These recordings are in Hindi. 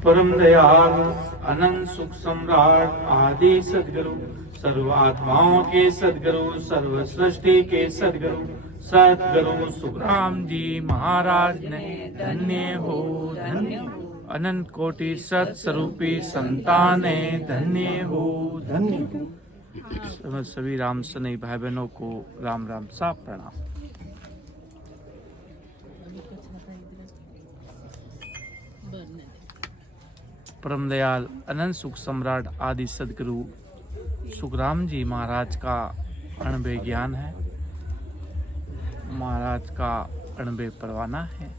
परम दयाल अनंत सुख सम्राट आदि सदगुरु, सर्व आत्माओं के सदगुरु, सर्व सृष्टि के सदगुरु, सदगुरु सुखराम जी महाराज ने धन्य हो धन्य हो। अनंत कोटि सत स्वरूपी संताने धन्य हो धन्य हो। सभी राम सनई भाई बहनों को राम राम सा प्रणाम। परम दयाल अनंत सुख सम्राट आदि सदगुरु सुखराम जी महाराज का अणबे ज्ञान है, महाराज का अणबे परवाना है।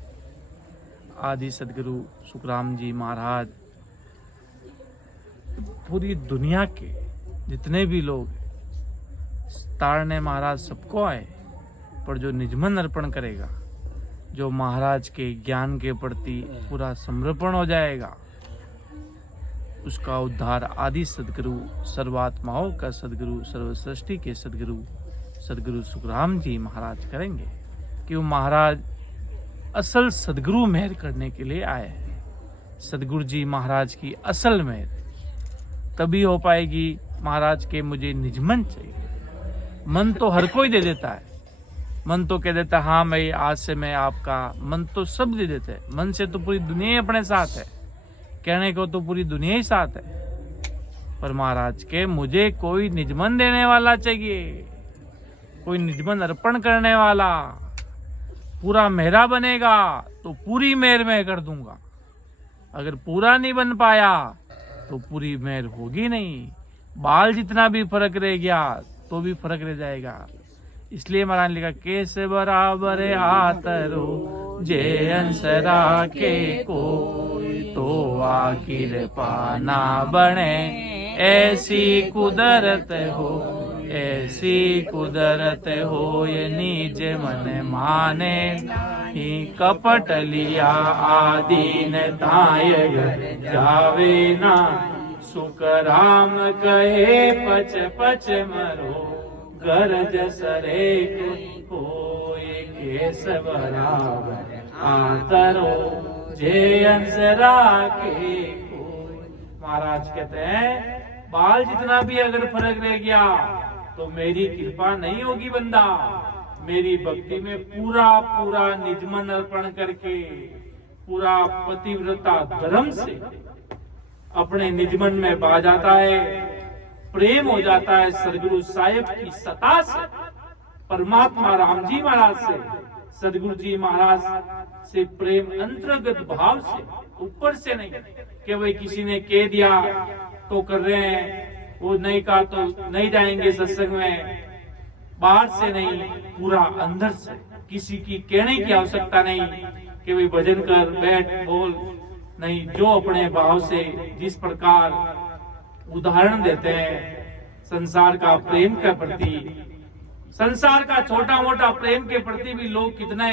आदि सदगुरु सुखराम जी महाराज पूरी दुनिया के जितने भी लोग तारने महाराज सबको आए, पर जो निजमन अर्पण करेगा, जो महाराज के ज्ञान के प्रति पूरा समर्पण हो जाएगा, उसका उद्धार आदि सदगुरु, सर्वात्माओं का सदगुरु, सर्व सृष्टि के सदगुरु, सदगुरु सुखराम जी महाराज करेंगे। कि वो महाराज असल सदगुरु मेहर करने के लिए आए हैं। सदगुरु जी महाराज की असल मेहर तभी हो पाएगी महाराज के मुझे निजमन चाहिए। मन तो हर कोई दे देता है, मन तो कह देता है हाँ मैं आज से मैं आपका, मन तो सब दे देते हैं, मन से तो पूरी दुनिया ही अपने साथ है, कहने को तो पूरी दुनिया ही साथ है, पर महाराज के मुझे कोई निजमन देने वाला चाहिए, कोई निजमन अर्पण करने वाला। पूरा मेहरा बनेगा तो पूरी मेहर मैं कर दूंगा, अगर पूरा नहीं बन पाया तो पूरी मेहर होगी नहीं। बाल जितना भी फर्क रह गया तो भी फर्क रह जाएगा। इसलिए महाराज ने लिखा केस बराबर आतरो जे अंसरा के को तो आखिर पाना बने, ऐसी कुदरत हो, ऐसी कुदरत हो ये निज मन माने। ही कपट लिया आदीन ताय जावे ना, सुख राम कहे पच पच मरो, गरज सरे कोई केस बराबर आतरो जे अंसरा के कोई। महाराज कहते हैं बाल जितना भी अगर फर्क रह गया तो मेरी कृपा नहीं होगी बंदा। मेरी भक्ति में पूरा पूरा निजमन अर्पण करके, पूरा पतिव्रता धर्म से अपने निजमन में बा जाता है, प्रेम हो जाता है सदगुरु साहिब की सता से, परमात्मा राम जी महाराज से, सदगुरु जी महाराज से प्रेम अंतर्गत भाव से, ऊपर से नहीं कि भाई किसी ने कह दिया तो कर रहे हैं, वो नहीं कहा तो नहीं जाएंगे सत्संग में, बाहर से नहीं, पूरा अंदर से। किसी की कहने की आवश्यकता नहीं कि भाई भजन कर बैठ बोल, नहीं, जो अपने भाव से जिस प्रकार उदाहरण देते हैं संसार का प्रेम के प्रति, संसार का छोटा मोटा प्रेम के प्रति भी लोग कितने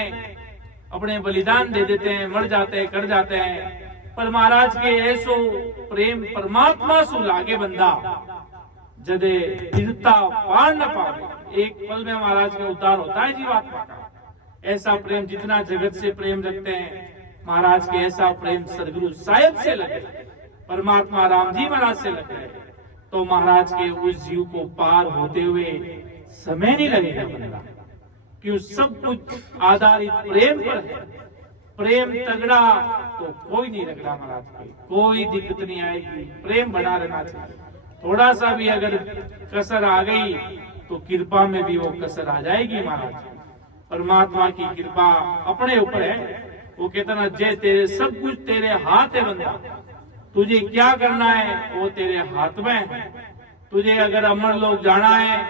अपने बलिदान दे देते हैं, मर जाते हैं, कर जाते हैं, पर महाराज के ऐसो प्रेम परमात्मा सु लागे बंदा जदे तीर्था पार न पावे। एक पल में महाराज का उद्धार होता है जीवात्मा का। ऐसा प्रेम जितना जगत से प्रेम रखते हैं महाराज के, ऐसा प्रेम सदगुरु साहिब से लगे, परमात्मा राम जी महाराज से लगे, तो महाराज के उस जीव को पार होते हुए समय नहीं लगेगा बंदा, क्यों सब कुछ आधारित प्रेम पर है। प्रेम तगड़ा तो कोई नहीं रगड़ा महाराज के, कोई दिक्कत नहीं आएगी, प्रेम बना रहना चाहिए। थोड़ा सा भी अगर कसर आ गई तो कृपा में भी वो कसर आ जाएगी महाराज। परमात्मा की कृपा अपने ऊपर है। वो कहता ना जय तेरे सब कुछ तेरे हाथ है बंदा, तुझे क्या करना है वो तेरे हाथ में है। तुझे अगर अमर लोग जाना है,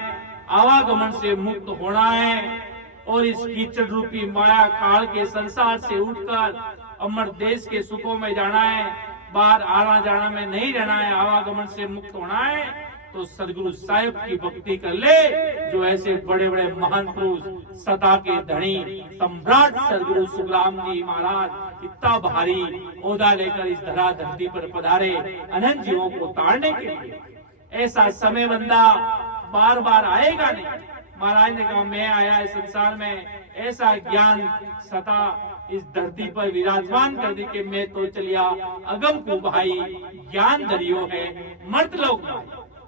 आवागमन से मुक्त होना है और इस कीचड़ रूपी माया काल के संसार से उठकर अमर देश के सुखों में जाना है, बाहर आना जाना में नहीं रहना है, आवागमन से मुक्त होना है, तो सदगुरु साहिब की भक्ति कर ले। जो ऐसे बड़े बड़े महान पुरुष, सदा के धनी सम्राट सदगुरु सुखराम जी महाराज इतना भारी ओहदा लेकर इस धरा धरती पर पधारे अनंत जीवों को तारने के लिए। ऐसा समय बंदा बार बार आएगा नहीं। महाराज ने कहा मैं आया इस संसार में ऐसा ज्ञान सता इस धरती पर विराजमान कर दी कि मैं तो चलिया अगम को भाई ज्ञान दरियो है मर्द लोग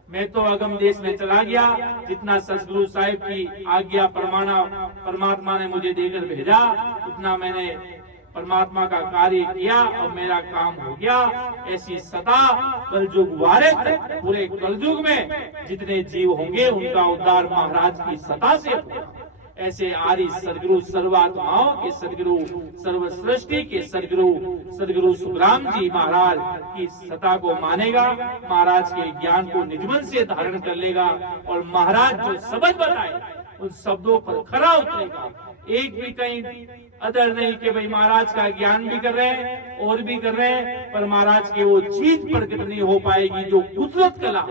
मैं तो अगम देश में चला गया। जितना सतगुरु साहिब की आज्ञा परमात्मा ने मुझे देकर भेजा उतना मैंने परमात्मा का कार्य किया और मेरा काम हो गया। ऐसी सदा कलयुग वारे तक पूरे कलयुग में जितने जीव होंगे उनका उद्धार महाराज की सदा से होगा। ऐसे आर्य सदगुरु सर्वात्माओं के सदगुरु सर्व सृष्टि के सदगुरु सुखराम जी महाराज की सत्ता को मानेगा, महाराज के ज्ञान को निजमन से धारण कर लेगा और महाराज जो शब्द बताए उन शब्दों पर खरा उतरेगा। एक भी कहीं अदर नहीं कि भाई महाराज का ज्ञान भी कर रहे हैं और भी कर रहे हैं, पर महाराज की वो चीज प्रकट नहीं हो पाएगी जो कुदरत कला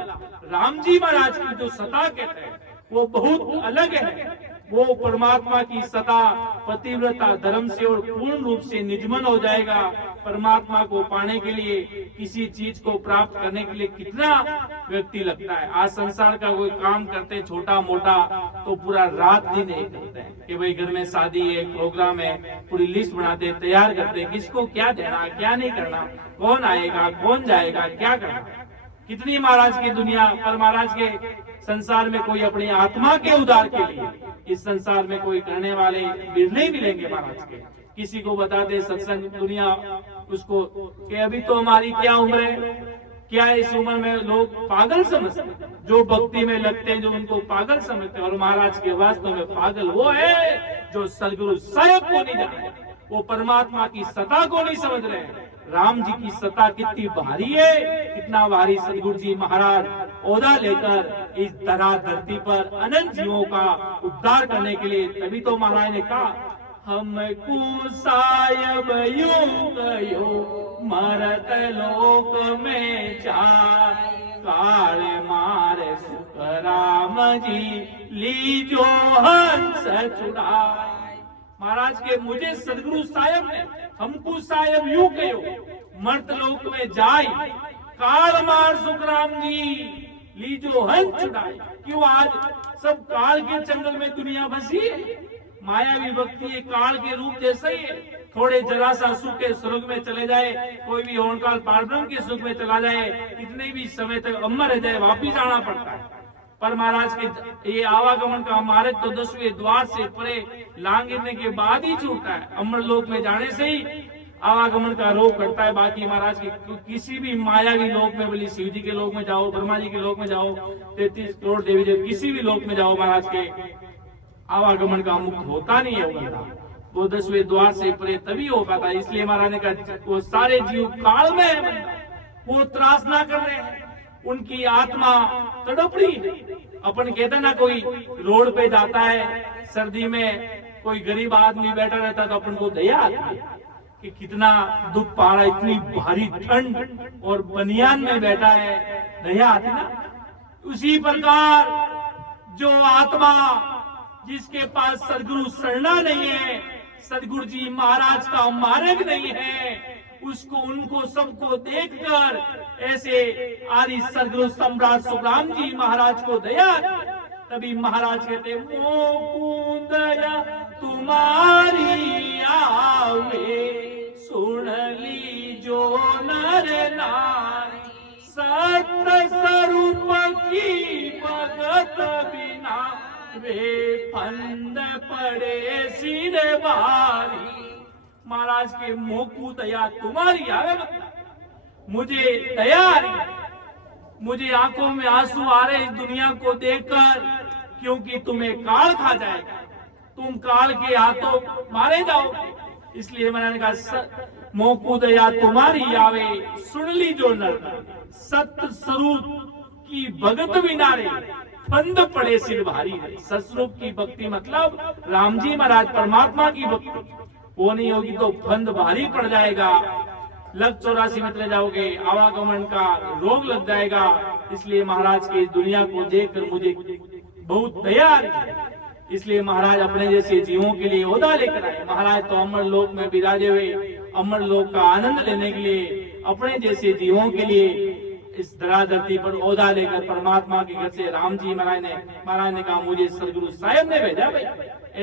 राम जी महाराज की जो सत्ता कहते हैं वो बहुत अलग है। वो परमात्मा की सत्ता पतिव्रता धर्म से और पूर्ण रूप से निजमन हो जाएगा। परमात्मा को पाने के लिए किसी चीज को प्राप्त करने के लिए कितना व्यक्ति लगता है। आज संसार का कोई काम करते छोटा मोटा तो पूरा रात दिन एक करते हैं कि भाई घर में शादी है प्रोग्राम है, पूरी लिस्ट बनाते तैयार करते किसको क्या देना क्या नहीं करना, कौन आएगा कौन जाएगा क्या करना। कितनी महाराज की दुनिया पर महाराज के संसार में कोई अपनी आत्मा के उद्धार के लिए इस संसार में कोई करने वाले बिरले ही मिलेंगे महाराज के। किसी को बता दे सत्संग दुनिया उसको कि अभी तो हमारी क्या उम्र है, क्या इस उम्र में लोग पागल समझते जो भक्ति में लगते हैं, जो उनको पागल समझते हैं। और महाराज के वास्तव में पागल वो है जो सदगुरु साहिब को नहीं जाने, वो परमात्मा की सत्ता को नहीं समझ रहे हैं। राम जी की सत्ता कितनी भारी है, कितना भारी सदगुरु जी महाराज ओदा लेकर इस धरती पर अनंत जीवों का उद्धार करने के लिए। तभी तो महाराज ने कहा हमको सायब यूं कयो मरत लोक में जाय काल मारे सुखराम जी लीजो हंस छुड़ाए। महाराज के मुझे सदगुरु साहिब ने हमको साहिब यूं कहो मर्त लोक में जाय काल मार सुखराम जी लीजो हंस छुड़ाए। क्यों आज सब काल के जंगल में दुनिया बसी है। मायावी भक्ति काल के रूप जैसे ही है। थोड़े जरा सा सुख के स्वर्ग में चले जाए, कोई भी होनकाल पारब्रह्म के सुख में चला जाए, कितने भी समय तक अमर रह जाए वापिस आना पड़ता है। पर महाराज के ये आवागमन का मार्ग तो 10वें द्वार से परे लांग गिरने के बाद ही छूटता है। अमर लोक में जाने से ही आवागमन का रोग करता है। बाकी महाराज के किसी भी मायावी लोक में, बोली शिव जी के लोक में जाओ, ब्रह्मा जी के लोक में जाओ, 33 करोड़ देवी देव किसी भी लोक में जाओ, महाराज के आवागमन का मुक्त होता नहीं है। वो 10वें द्वार से परे तभी हो पाता। इसलिए महाराज ने कहा वो सारे जीव काल में है, वो त्रास ना कर रहे हैं, उनकी आत्मा तड़प रही है। अपन कहते ना कोई रोड पे जाता है सर्दी में, कोई गरीब आदमी बैठा रहता है तो अपन को दया आती है कि कितना दुख पा रहा है, इतनी भारी ठंड और बनियान में बैठा है, दया आती ना। उसी प्रकार जो आत्मा जिसके पास सदगुरु शरणा नहीं है, सदगुरु जी महाराज का मार्ग नहीं है, उसको उनको सबको देखकर ऐसे आदि सदगुरु सम्राट सुखराम जी महाराज को दया। तभी महाराज कहते मोकू दया तुम्हारी आवे सुन ली जो नर नारी सत्य स्वरूप की भगत बिना वे फंद पड़े सीधे बारी। महाराज के मोकू दया तुम्हारी आवे, मुझे दया आ रही, मुझे आंखों में आंसू आ रहे इस दुनिया को देखकर, क्योंकि तुम्हें काल खा जाएगा, तुम काल के हाथों मारे जाओगे। इसलिए मैंने कहा मोकू दया तुम्हारी आवे सुन ली जो नर सत्य स्वरूप की भगत बिनारे फंद पड़े सिर भारी। सतस्वरूप की भक्ति मतलब राम जी महाराज परमात्मा की भक्ति, वो नहीं होगी तो फंद भारी पड़ जाएगा, लग 84 में चले जाओगे, आवागमन का रोग लग जाएगा। इसलिए महाराज की दुनिया को देखकर मुझे बहुत दया आ रही है। इसलिए महाराज अपने जैसे जीवों के लिए ओदा लेकर आए। महाराज तो अमर लोक में विराजे हुए अमर लोक का आनंद लेने के लिए अपने जैसे जीवों के लिए इस धराधरती पर ओहदा लेकर परमात्मा के घर से राम जी महाराज ने कहा मुझे सदगुरु साहब ने भेजा भाई।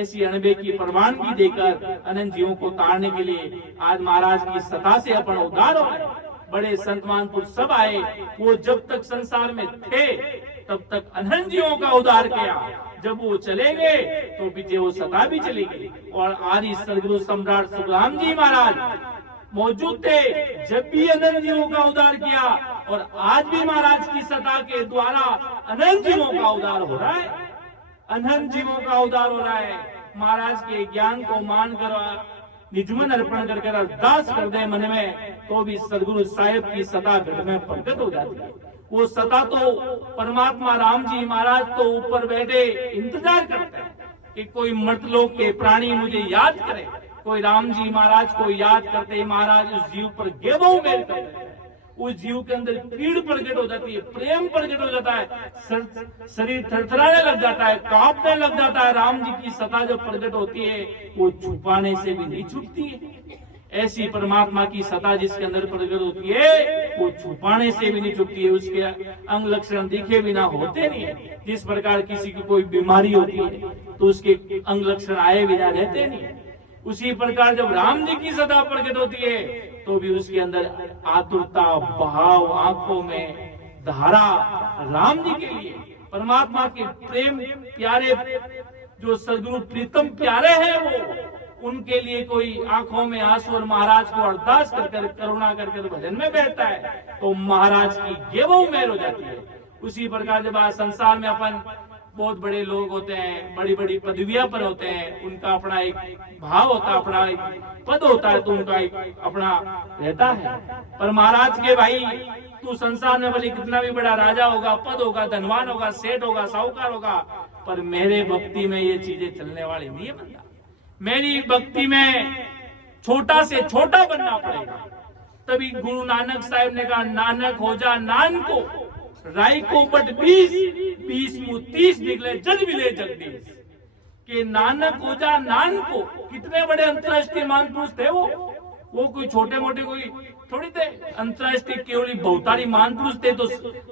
ऐसी अणबे की प्रवानगी देकर अनंत जीवों को तारने के लिए आज महाराज की सत्ता से अपन उद्धार हो गए। बड़े संतमान पुरुष सब आए, वो जब तक संसार में थे तब तक अनंत जीवों का उद्धार किया। जब वो चले गए तो पीछे वो सत्ता भी चली गई। और आदि सदगुरु सम्राट सुखराम जी महाराज मौजूद थे जब भी अनंत जीवों का उद्धार किया, और आज भी महाराज की सत्ता के द्वारा अनंत जीवों का उद्धार हो रहा है। अनंत जीवों का उद्धार हो रहा है। महाराज के ज्ञान को मान कर निजमन अर्पण कर अरदास कर दे मन में, तो भी सदगुरु साहिब की सत्ता घर में प्रकट हो जाती है। वो सत्ता तो परमात्मा राम जी महाराज तो ऊपर बैठे इंतजार करते हैं कि कोई मर्तलोक के प्राणी मुझे याद करे। कोई राम जी महाराज को याद करते महाराज उस जीव पर गेबो मेल करते हैं। उस जीव के अंदर पीड़ प्रकट हो जाती है, प्रेम प्रकट हो जाता है, शरीर थरथराने लग जाता है, कांपने लग जाता है। राम जी की सत्ता जो प्रकट होती है वो छुपाने से भी नहीं छुपती है। ऐसी परमात्मा की सत्ता जिसके अंदर प्रकट होती है वो छुपाने से भी नहीं छुपती है। उसके अंग लक्षण दिखे बिना होते नहीं है। जिस प्रकार किसी की कोई बीमारी होती है तो उसके अंग लक्षण आए बिना रहते नहीं है, उसी प्रकार जब राम जी की सत्ता प्रकट होती है तो भी उसके अंदर आतुरता, भाव, आंखों में धारा राम जी के लिए, परमात्मा के प्रेम प्यारे जो सदगुरु प्रीतम प्यारे हैं वो, उनके लिए कोई आंखों में आंसू और महाराज को अरदास कर करुणा कर भजन में बैठता है तो महाराज की गेवो मेल हो जाती है। उसी प्रकार जब आज संसार में अपन बहुत बड़े लोग होते हैं, बड़ी बड़ी पदवियां पर होते हैं, उनका अपना एक भाव होता है, अपना एक पद होता है, तो उनका एक अपना रहता है। पर महाराज के भाई तू संसार में भले कितना भी बड़ा राजा होगा, पद होगा, धनवान होगा, सेठ होगा, साहूकार होगा, पर मेरे भक्ति में ये चीजें चलने वाली नहीं है बंदा। मेरी भक्ति में छोटा से छोटा बनना पड़ेगा। तभी गुरु नानक साहब ने कहा नानक हो जा नान को, राय को बट 20 मुँह 30 निकले जग मिले जगदीश। के नानक हो जा नान को, कितने बड़े अंतरराष्ट्रीय महापुरुष थे वो कोई छोटे मोटे कोई थोड़ी थे। अंतरराष्ट्रीय केवल बहुतारी महापुरुष थे। तो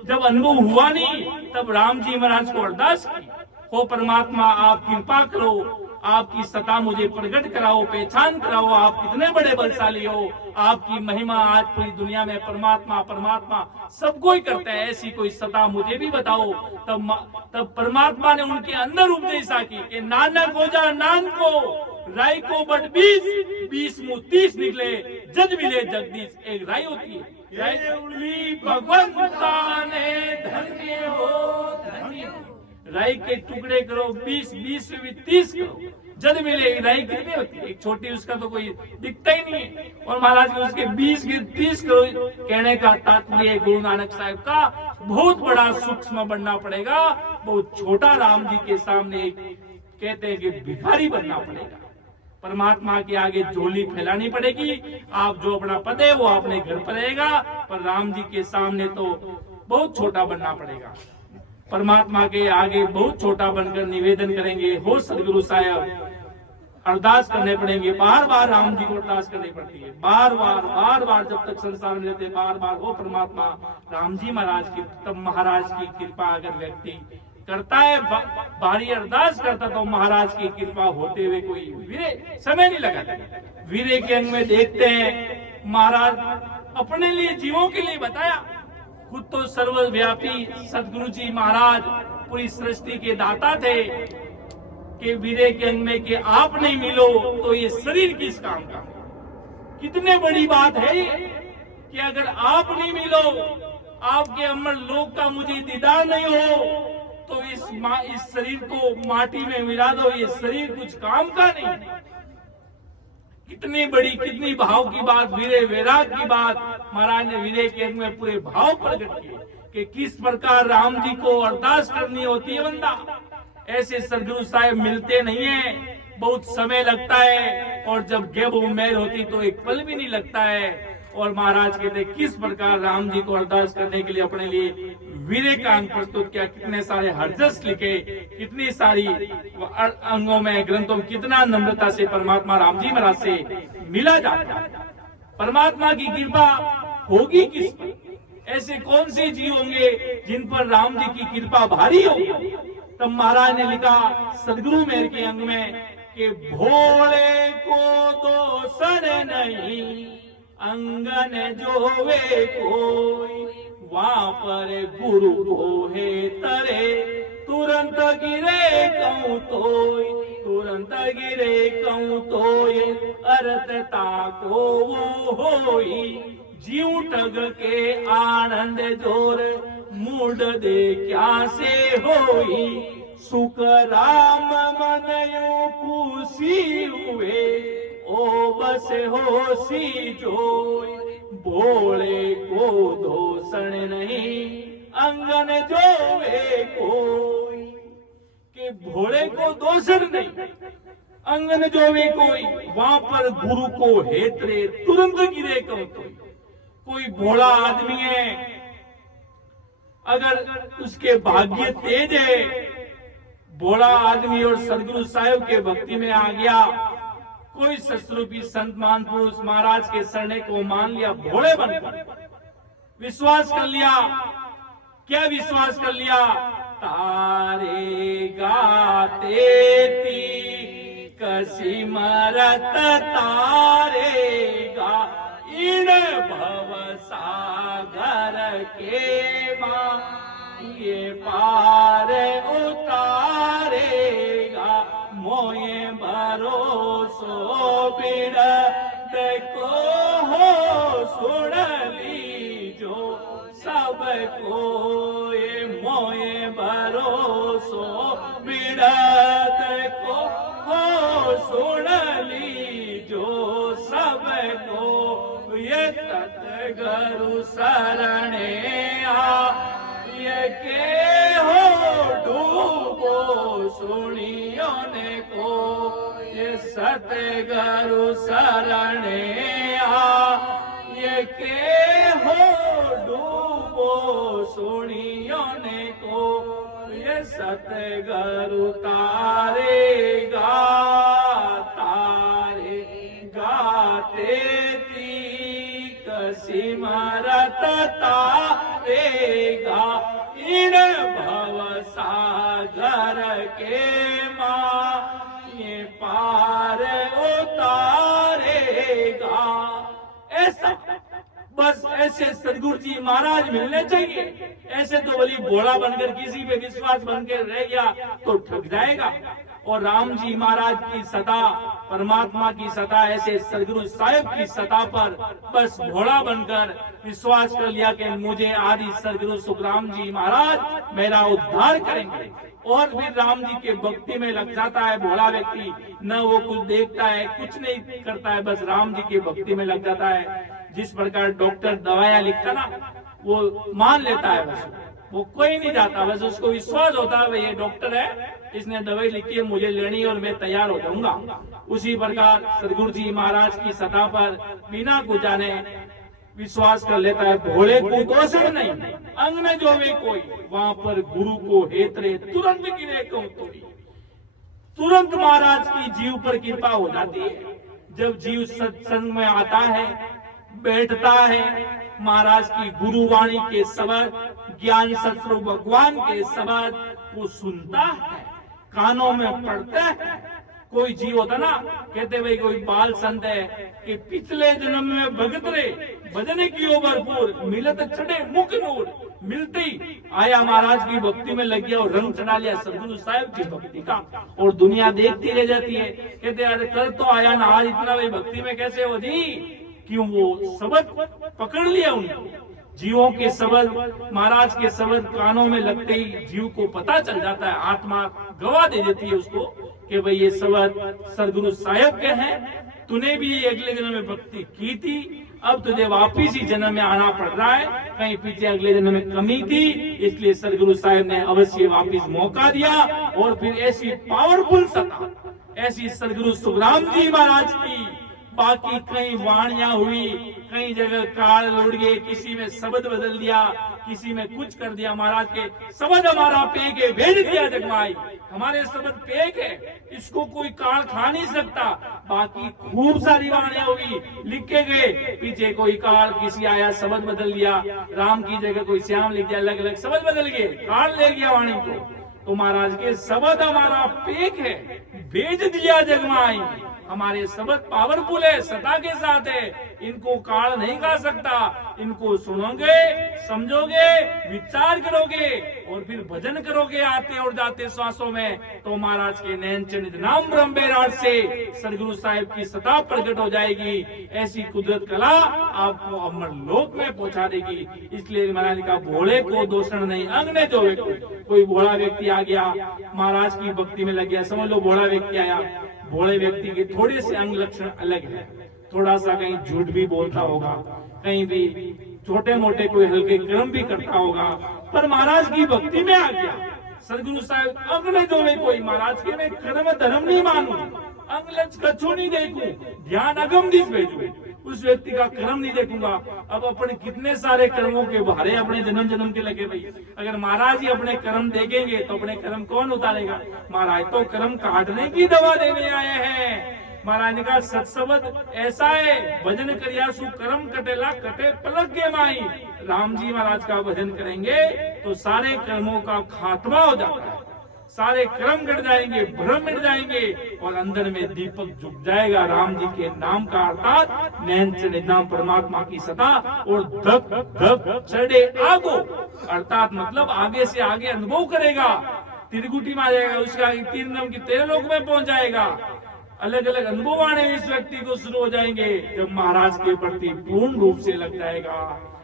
जब अनुभव हुआ नहीं तब राम जी महाराज को अरदास की, हो परमात्मा आप कृपा करो, आपकी सत्ता मुझे प्रकट कराओ, पहचान कराओ, आप कितने बड़े बलशाली हो, आपकी महिमा आज पूरी दुनिया में परमात्मा परमात्मा सबको ही करते हैं, ऐसी कोई सत्ता मुझे भी बताओ। तब परमात्मा ने उनके अंदर उपदेशा की कि नानक हो जा नान को, राय को बट 20 मुँह 30 निकले जग मिले जगदीश। एक राय होती है, भगवंता ने धन्य हो धन्य हो। राई के टुकड़े करो 20 में भी 30 करो, जद मिले। राई कितनी होती है? एक छोटी, उसका तो कोई दिखता ही नहीं है। और महाराज के उसके 20 के 30 करो। कहने का तात्पर्य गुरु नानक साहब का बहुत बड़ा सूक्ष्म बनना पड़ेगा, बहुत छोटा राम जी के सामने कहते हैं कि भिखारी बनना पड़ेगा। परमात्मा के आगे झोली फैलानी पड़ेगी। आप जो अपना पद है वो अपने घर पर रहेगा, पर राम जी के सामने तो बहुत छोटा बनना पड़ेगा। परमात्मा के आगे बहुत छोटा बनकर निवेदन करेंगे, हो सदगुरु साहब, अरदास करने पड़ेंगे। बार बार राम जी को अरदास करनी पड़ती है, बार बार जब तक संसार में रहते, बार बार हो परमात्मा राम जी महाराज की। तब महाराज की कृपा अगर व्यक्ति करता है, भारी अरदास करता, तो महाराज की कृपा होते हुए कोई वीरे समय नहीं लगाता। वीरे के अंग में देखते हैं महाराज अपने लिए जीवों के लिए बताया, खुद तो सर्वव्यापी सदगुरु जी महाराज पूरी सृष्टि के दाता थे कि वीरे के अंग में कि आप नहीं मिलो तो ये शरीर किस काम का। कितने बड़ी बात है कि अगर आप नहीं मिलो, आपके अमर लोक का मुझे दीदार नहीं हो, तो इस शरीर को माटी में मिला दो, ये शरीर कुछ काम का नहीं। कितनी बड़ी, कितनी भाव की बात, वीरे वैराग की बात महाराज ने वीरे के अंग में पूरे भाव प्रकट किए कि किस प्रकार राम जी को अरदास करनी होती है बंदा। ऐसे सदगुरु साहब मिलते नहीं है, बहुत समय लगता है, और जब गेब उमेर होती तो एक पल भी नहीं लगता है। और महाराज कहते किस प्रकार राम जी को अरदास करने के लिए अपने लिए वीरे का अंग प्रस्तुत किया, कितने सारे हरजस लिखे, कितनी सारी अंगों में, ग्रंथों में, कितना नम्रता से परमात्मा राम जी महाराज से मिला जाता है। परमात्मा की कृपा होगी किस पर? ऐसे कौन से जीव होंगे जिन पर राम जी की कृपा भारी हो। तब महाराज ने लिखा सदगुरु मेहर के अंग में कि भोले को दोषण नहीं, अंगन जोवे कोई, वहां पर गुरु को है तरे, तुरंत गिरे कहूं तोय, तुरंत गिरे कहूं तोय, अरतता को वो होई, जीव टग के आनंद जोर, मूड दे क्या से होई, सुख राम मनयो खुशी हुए, ओ बस होसी जोय, भोले को दोषण नहीं, अंगन जोवे कोई। कि भोले को दोषण नहीं, अंगन जोवे कोई, वहां पर गुरु को हेतरे, तुरंत गिरे कोई भोला आदमी है, अगर उसके भाग्य तेज है, भोला आदमी और सदगुरु साहिब के भक्ति में आ गया, कोई सस्वरूपी संत महापुरुष महाराज के शरणे को मान लिया, भोले बनकर विश्वास कर लिया। क्या विश्वास कर लिया? तारे गाते ती कसी मरत तारेगा, इन भव सागर के मां ये पार उतारेगा, मोये भरोसो बिड़ देखो हो सुन लीजो सबको, ये मोये भरोसो बिड़ देखो हो सुन लीजो सबको, ये सतगुरु शरणे ये के हो डूबो सुनियो ने को, ये सतगुरु शरणे ये के हो डूबो सुनियो ने को, ये सतगुरु तारेगा तारेगा सिमरत तारेगा, इन भव सागर के मां ये पार उतारेगा। ऐसा बस ऐसे सदगुरु जी महाराज मिलने चाहिए। ऐसे तो बोली भोला बनकर किसी पे विश्वास बनकर रह गया तो ठग जाएगा। और राम जी महाराज की सता, परमात्मा की सता, ऐसे सदगुरु साहिब की सता पर बस भोला बनकर विश्वास कर लिया कि मुझे आदि सदगुरु सुखराम जी महाराज मेरा उद्धार करेंगे। और फिर राम जी के भक्ति में लग जाता है भोला व्यक्ति, न वो कुछ देखता है, कुछ नहीं करता है, बस राम जी की भक्ति में लग जाता है। जिस प्रकार डॉक्टर दवाइयां लिखता ना, वो मान लेता है, बस वो कोई नहीं जाता, बस उसको विश्वास होता है ये डॉक्टर है, इसने दवाई लिखी है, मुझे लेनी और मैं तैयार हो जाऊंगा। उसी प्रकार सदगुरु जी महाराज की सता पर बिना कुछ जाने विश्वास कर लेता है। भोले को दोषण नहीं, अंग में जो भी कोई, वहां पर गुरु को हेतरे तुरंत गिरे कहूं तोई। तुरंत महाराज की जीव पर कृपा हो जाती है। जब जीव सत्संग में आता है, बैठता है, महाराज की गुरुवाणी के शब्द, ज्ञान सत्स्वरूप भगवान के शब्द को सुनता है, कानों में पड़ता है। कोई जीव होता ना, कहते भाई कोई बाल संत है कि पिछले जन्म में भगत रे भजन की भरपूर, मिलत चढ़े मुख नूर, मिलते ही आया महाराज की भक्ति में लग गया और रंग चढ़ा लिया सदगुरु साहिब की भक्ति का। और दुनिया देखती रह जाती है, कहते अरे कल तो आया ना, आज इतना भाई भक्ति में कैसे हो जी? क्यों? वो शब्द पकड़ लिया उन्होंने। जीवों के शब्द, महाराज के शब्द कानों में लगते ही जीव को पता चल जाता है, आत्मा गवाह दे देती है उसको कि भाई ये शब्द सदगुरु साहिब के हैं। तूने भी अगले जन्म में भक्ति की थी, अब तुझे वापिस ही जन्म में आना पड़ रहा है, कहीं पीछे अगले जन्म में कमी थी, इसलिए सदगुरु साहिब ने अवश्य वापिस मौका दिया। और फिर ऐसी पावरफुल सत्ता, ऐसी सदगुरु सुखराम जी महाराज की बाकी कई वाणियां हुई, कई जगह काल लौट गए, किसी में शब्द बदल दिया, किसी में कुछ कर दिया, महाराज के शब्द हमारा पेक है, भेज दिया जगमाई, हमारे शब्द पेक है, इसको कोई काल खा नहीं सकता। बाकी खूब सारी वाणियां होगी, लिख के गए, पीछे कोई काल किसी आया शब्द बदल दिया, राम की जगह कोई श्याम लिख दिया, अलग अलग शब्द बदल गए, काल ले गया वाणी को। तो महाराज के शब्द हमारा पेक है, भेज दिया जगमाई, हमारे शब्द पावरफुल है, सत्ता के साथ है, इनको काल नहीं खा सकता। इनको सुनोगे, समझोगे, विचार करोगे और फिर भजन करोगे आते और जाते श्वासों में, तो महाराज के नैन चरित नाम ब्रह्म बेराट से सदगुरु साहिब की सत्ता प्रकट हो जाएगी। ऐसी कुदरत कला आपको अमर लोक में पहुंचा देगी। इसलिए महाराज का भोले को दोषण नहीं, अंग ने जो कोई भोला व्यक्ति आ गया, महाराज की भक्ति में लग गया, समझ लो भोला व्यक्ति आया, भोले व्यक्ति के थोड़े से अंग लक्षण अलग है, थोड़ा सा कहीं झूठ भी बोलता होगा, कहीं भी छोटे मोटे कोई हल्के कर्म भी करता होगा, पर महाराज की भक्ति में आ गया। सदगुरु साहब अंग में जो है कोई, महाराज के मैं कर्म धर्म नहीं मानू, अंग लक्ष कछु नहीं देखूं, ध्यान अगम दिस भेजू, उस व्यक्ति का कर्म नहीं देखूंगा। अब अपने कितने सारे कर्मों के भारे अपने जन्म जन्म के लगे भाई, अगर महाराज ही अपने कर्म देखेंगे तो अपने कर्म कौन उतारेगा? महाराज तो कर्म काटने की दवा देने आए हैं। महाराज ने कहा सत्सबद ऐसा है, भजन करियासु कर्म कटेला कटे पलक के माई। राम जी महाराज का भजन करेंगे तो सारे कर्मों का खात्मा हो जाता है, सारे कर्म कट जाएंगे, भ्रम मिट जाएंगे और अंदर में दीपक झुक जाएगा राम जी के नाम का, अर्थात नैन चरित नाम परमात्मा की सत्ता, और धक धक चढ़े आगो, अर्थात मतलब आगे से आगे अनुभव करेगा, तिरगुटी में आ जाएगा, उसका तीन नाम की 13 लोक में पहुंच जाएगा। अलग अलग अनुभव आने इस व्यक्ति को शुरू हो जाएंगे जब महाराज के प्रति पूर्ण रूप से लग जाएगा।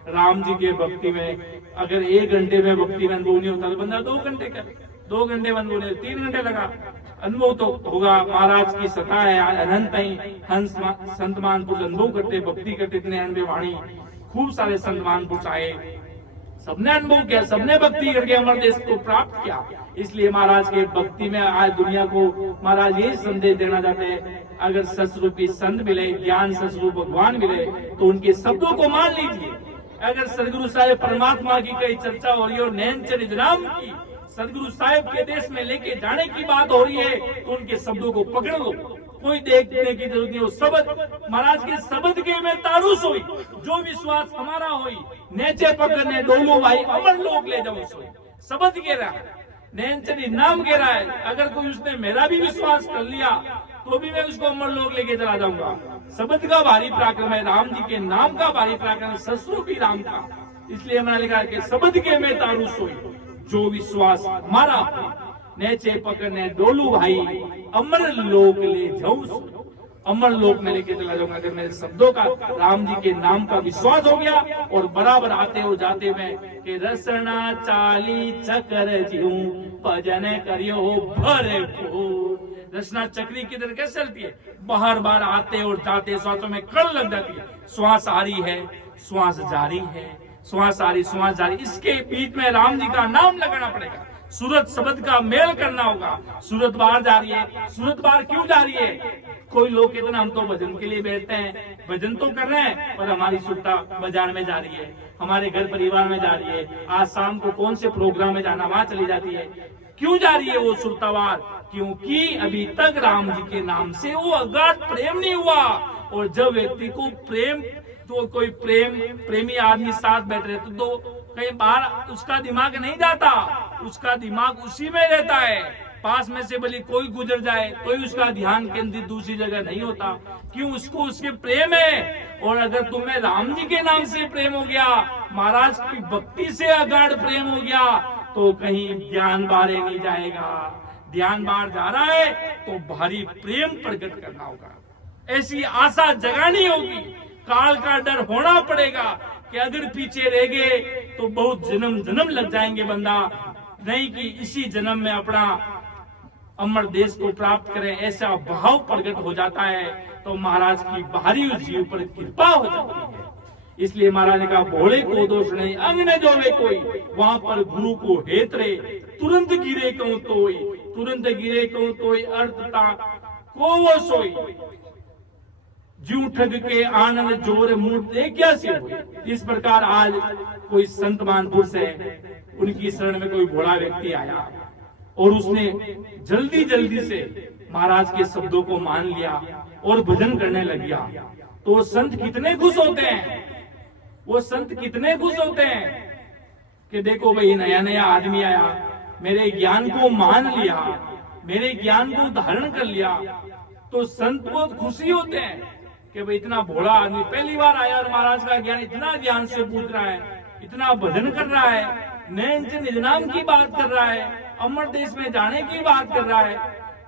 राम जी के भक्ति में अगर 1 घंटे में भक्ति में अनुभव नहीं होता तो बंदा 2 घंटे करे, 2 घंटे में अनुभव नहीं, 3 घंटे लगा, अनुभव तो होगा। महाराज की सत्ता है, अनंत हंस संत महापुरुष अनुभव करते, भक्ति करते, इतने अनुभव वाणी, खूब सारे संत महापुरुष आए, सबने अनुभव किया, सबने भक्ति करके अमर देश को प्राप्त किया। इसलिए महाराज के भक्ति में आज दुनिया को महाराज ये संदेश देना चाहते हैं, अगर ससरूपी संत मिले, ज्ञान ससरूप भगवान मिले तो उनके शब्दों को मान लीजिए। अगर सदगुरु साहिब परमात्मा की कई चर्चा हो रही है और नैन चरित नाम की सदगुरु साहिब के देश में लेके जाने की बात हो रही है तो उनके शब्दों को पकड़ लो, कोई देखने की जरूरत नहीं। शब्द महाराज के शब्द के में तारुस हुई, जो विश्वास हमारा हुई, नेचे पकड़ने डोलो भाई अमर लोक ले जाओ सोई, शब्द कह रहा है, नैन चरित नाम कह रहा है। अगर कोई उसने मेरा भी विश्वास कर लिया तो भी मैं उसको अमर लोक लेके चला जाऊंगा। शब्द का भारी पराक्रम है, राम जी के नाम का भारी पराक्रम है, ससरूपी राम का। इसलिए हमने लिखा कि शब्द के में तारुस हुई, जो विश्वास हमारा नेचे पकड़ने डोलू भाई अमर लोक ले जाऊं, अमर लोक में लेके चला जाऊंगा। अगर मेरे शब्दों का, राम जी के नाम का विश्वास हो गया और बराबर आते हो जाते में कि रसना चाली चकर जीऊं भजन करियो भरपूर। रचना चक्री की तरह कैसे चलती है, बार बार आते और जाते श्वासों में कड़ लग जाती है, श्वास आ रही है, श्वास जारी है, श्वास आ रही, श्वास जारी, इसके बीच में राम जी का नाम लगाना पड़ेगा। सूरत शब्द का मेल करना होगा। सूरत बाहर जा रही है, सूरत बाहर क्यों जा रही है? कोई लोग कहते हैं हम तो भजन के लिए बैठते हैं, भजन तो कर रहे हैं पर हमारी सुरता बाजार में जा रही है, हमारे घर परिवार में जा रही है, आज शाम को कौन से प्रोग्राम में जाना वहां चली जाती है। क्यों जा रही है वो सुरतावार? क्योंकि अभी तक राम जी के नाम से वो अगाध प्रेम नहीं हुआ। और जब व्यक्ति को प्रेम, तो कोई प्रेमी आदमी साथ बैठ रहे तो कहीं बाहर उसका दिमाग नहीं जाता, उसका दिमाग उसी में रहता है। पास में से भले कोई गुजर जाए तो ही उसका ध्यान केंद्रित दूसरी जगह नहीं होता। क्यों? उसको उसके प्रेम है। और अगर तुम्हें राम जी के नाम से प्रेम हो गया, महाराज की भक्ति से अगाध प्रेम हो गया, तो कहीं ध्यान बाहर नहीं जाएगा। ध्यान बाहर जा रहा है तो भारी प्रेम प्रकट करना होगा, ऐसी आशा जगानी होगी, काल का डर होना पड़ेगा कि अगर पीछे रह गए तो बहुत जन्म जन्म लग जाएंगे बंदा, नहीं कि इसी जन्म में अपना अमर देश को प्राप्त करें, ऐसा भाव प्रकट हो जाता है तो महाराज की बाहरी उस जीव पर कृपा हो जाती है। इसलिए महाराज ने कहा भोले को दोष नहीं, अंग न जोवे कोई, वहां पर गुरु को हेतरे तुरंत गिरे कहूं तोई, तुरंत गिरे कहूं तोई, अर्थता को वो सोई। ज्यों ठग के आनंद जोर मूर्त क्या से हुए। इस प्रकार आज कोई संत महापुरुष है, उनकी शरण में कोई भोला व्यक्ति आया और उसने जल्दी जल्दी से महाराज के शब्दों को मान लिया और भजन करने लग गया, तो वो संत कितने खुश होते हैं, वो संत कितने खुश होते हैं कि देखो भाई नया नया आदमी आया, मेरे ज्ञान को मान लिया, मेरे ज्ञान को धारण कर लिया, तो संत को खुशी होते हैं कि भाई इतना भोला आदमी पहली बार आया और महाराज का ज्ञान इतना ध्यान से पूछ रहा है, इतना भजन कर रहा है, नैन से निज नाम की बात कर रहा है, अमर देश में जाने की बात कर रहा है,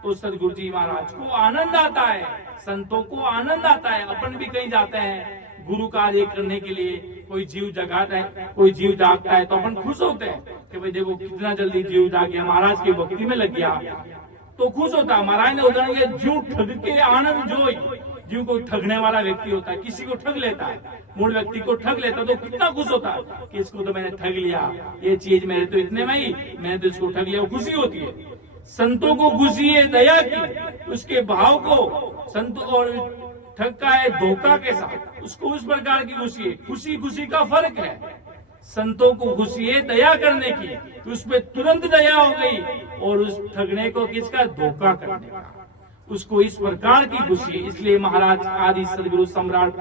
तो सदगुरु जी महाराज को आनंद आता है, संतों को आनंद आता है। अपन भी कहीं जाते हैं गुरु कार्य करने के लिए, कोई जीव जगाता है, कोई जीव जागता है, तो अपन खुश होते हैं कि भाई देखो कितना जल्दी जीव जाग गया, महाराज की भक्ति में लग गया, तो खुश होता है। महाराज ने उदाहरण दिया, जीव ठग के आनंद जोई। जीव कोई ठगने वाला व्यक्ति होता है, किसी को ठग लेता है, मूल व्यक्ति को ठग लेता है, तो कितना खुश होता है कि इसको तो मैंने ठग लिया, ये चीज मेरे तो इतने में ही, मैंने तो इसको ठग लिया, वो खुशी होती है। संतों को खुशी है दया की, उसके भाव को संत और ठग है धोखा के साथ, उसको उस प्रकार की खुशी है। खुशी खुशी का फर्क है। संतों को खुशी है दया करने की, उसमें तुरंत दया हो गई, और उस ठगने को किसका, धोखा करने का, उसको इस प्रकार की खुशी है। इसलिए महाराज आदि सदगुरु सम्राट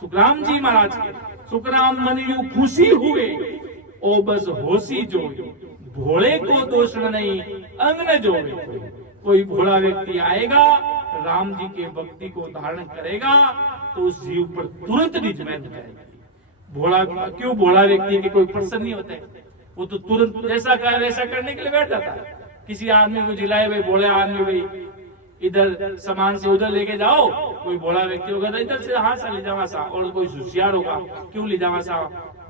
सुखराम जी महाराज के, सुखराम मन यू खुशी हुए ओ बस होशी जो, भोले को दोष नहीं अंग न जोड़े। कोई भोला व्यक्ति आएगा, राम जी के भक्ति को धारण करेगा, तो उस जीव पर तुरंत निज में जाएगी। भोला क्यों, भोला व्यक्ति के कोई प्रसन्न नहीं होता है, वो तो तुरंत जैसा कहे वैसा करने के लिए बैठ जाता है। किसी आदमी को जिलाए, भाई भोले आदमी, भाई इधर सामान से उधर लेके जाओ, कोई भोला व्यक्ति होगा तो इधर से हाथ से ले जावा सा, और कोई होशियार होगा क्यों ले जावा सा,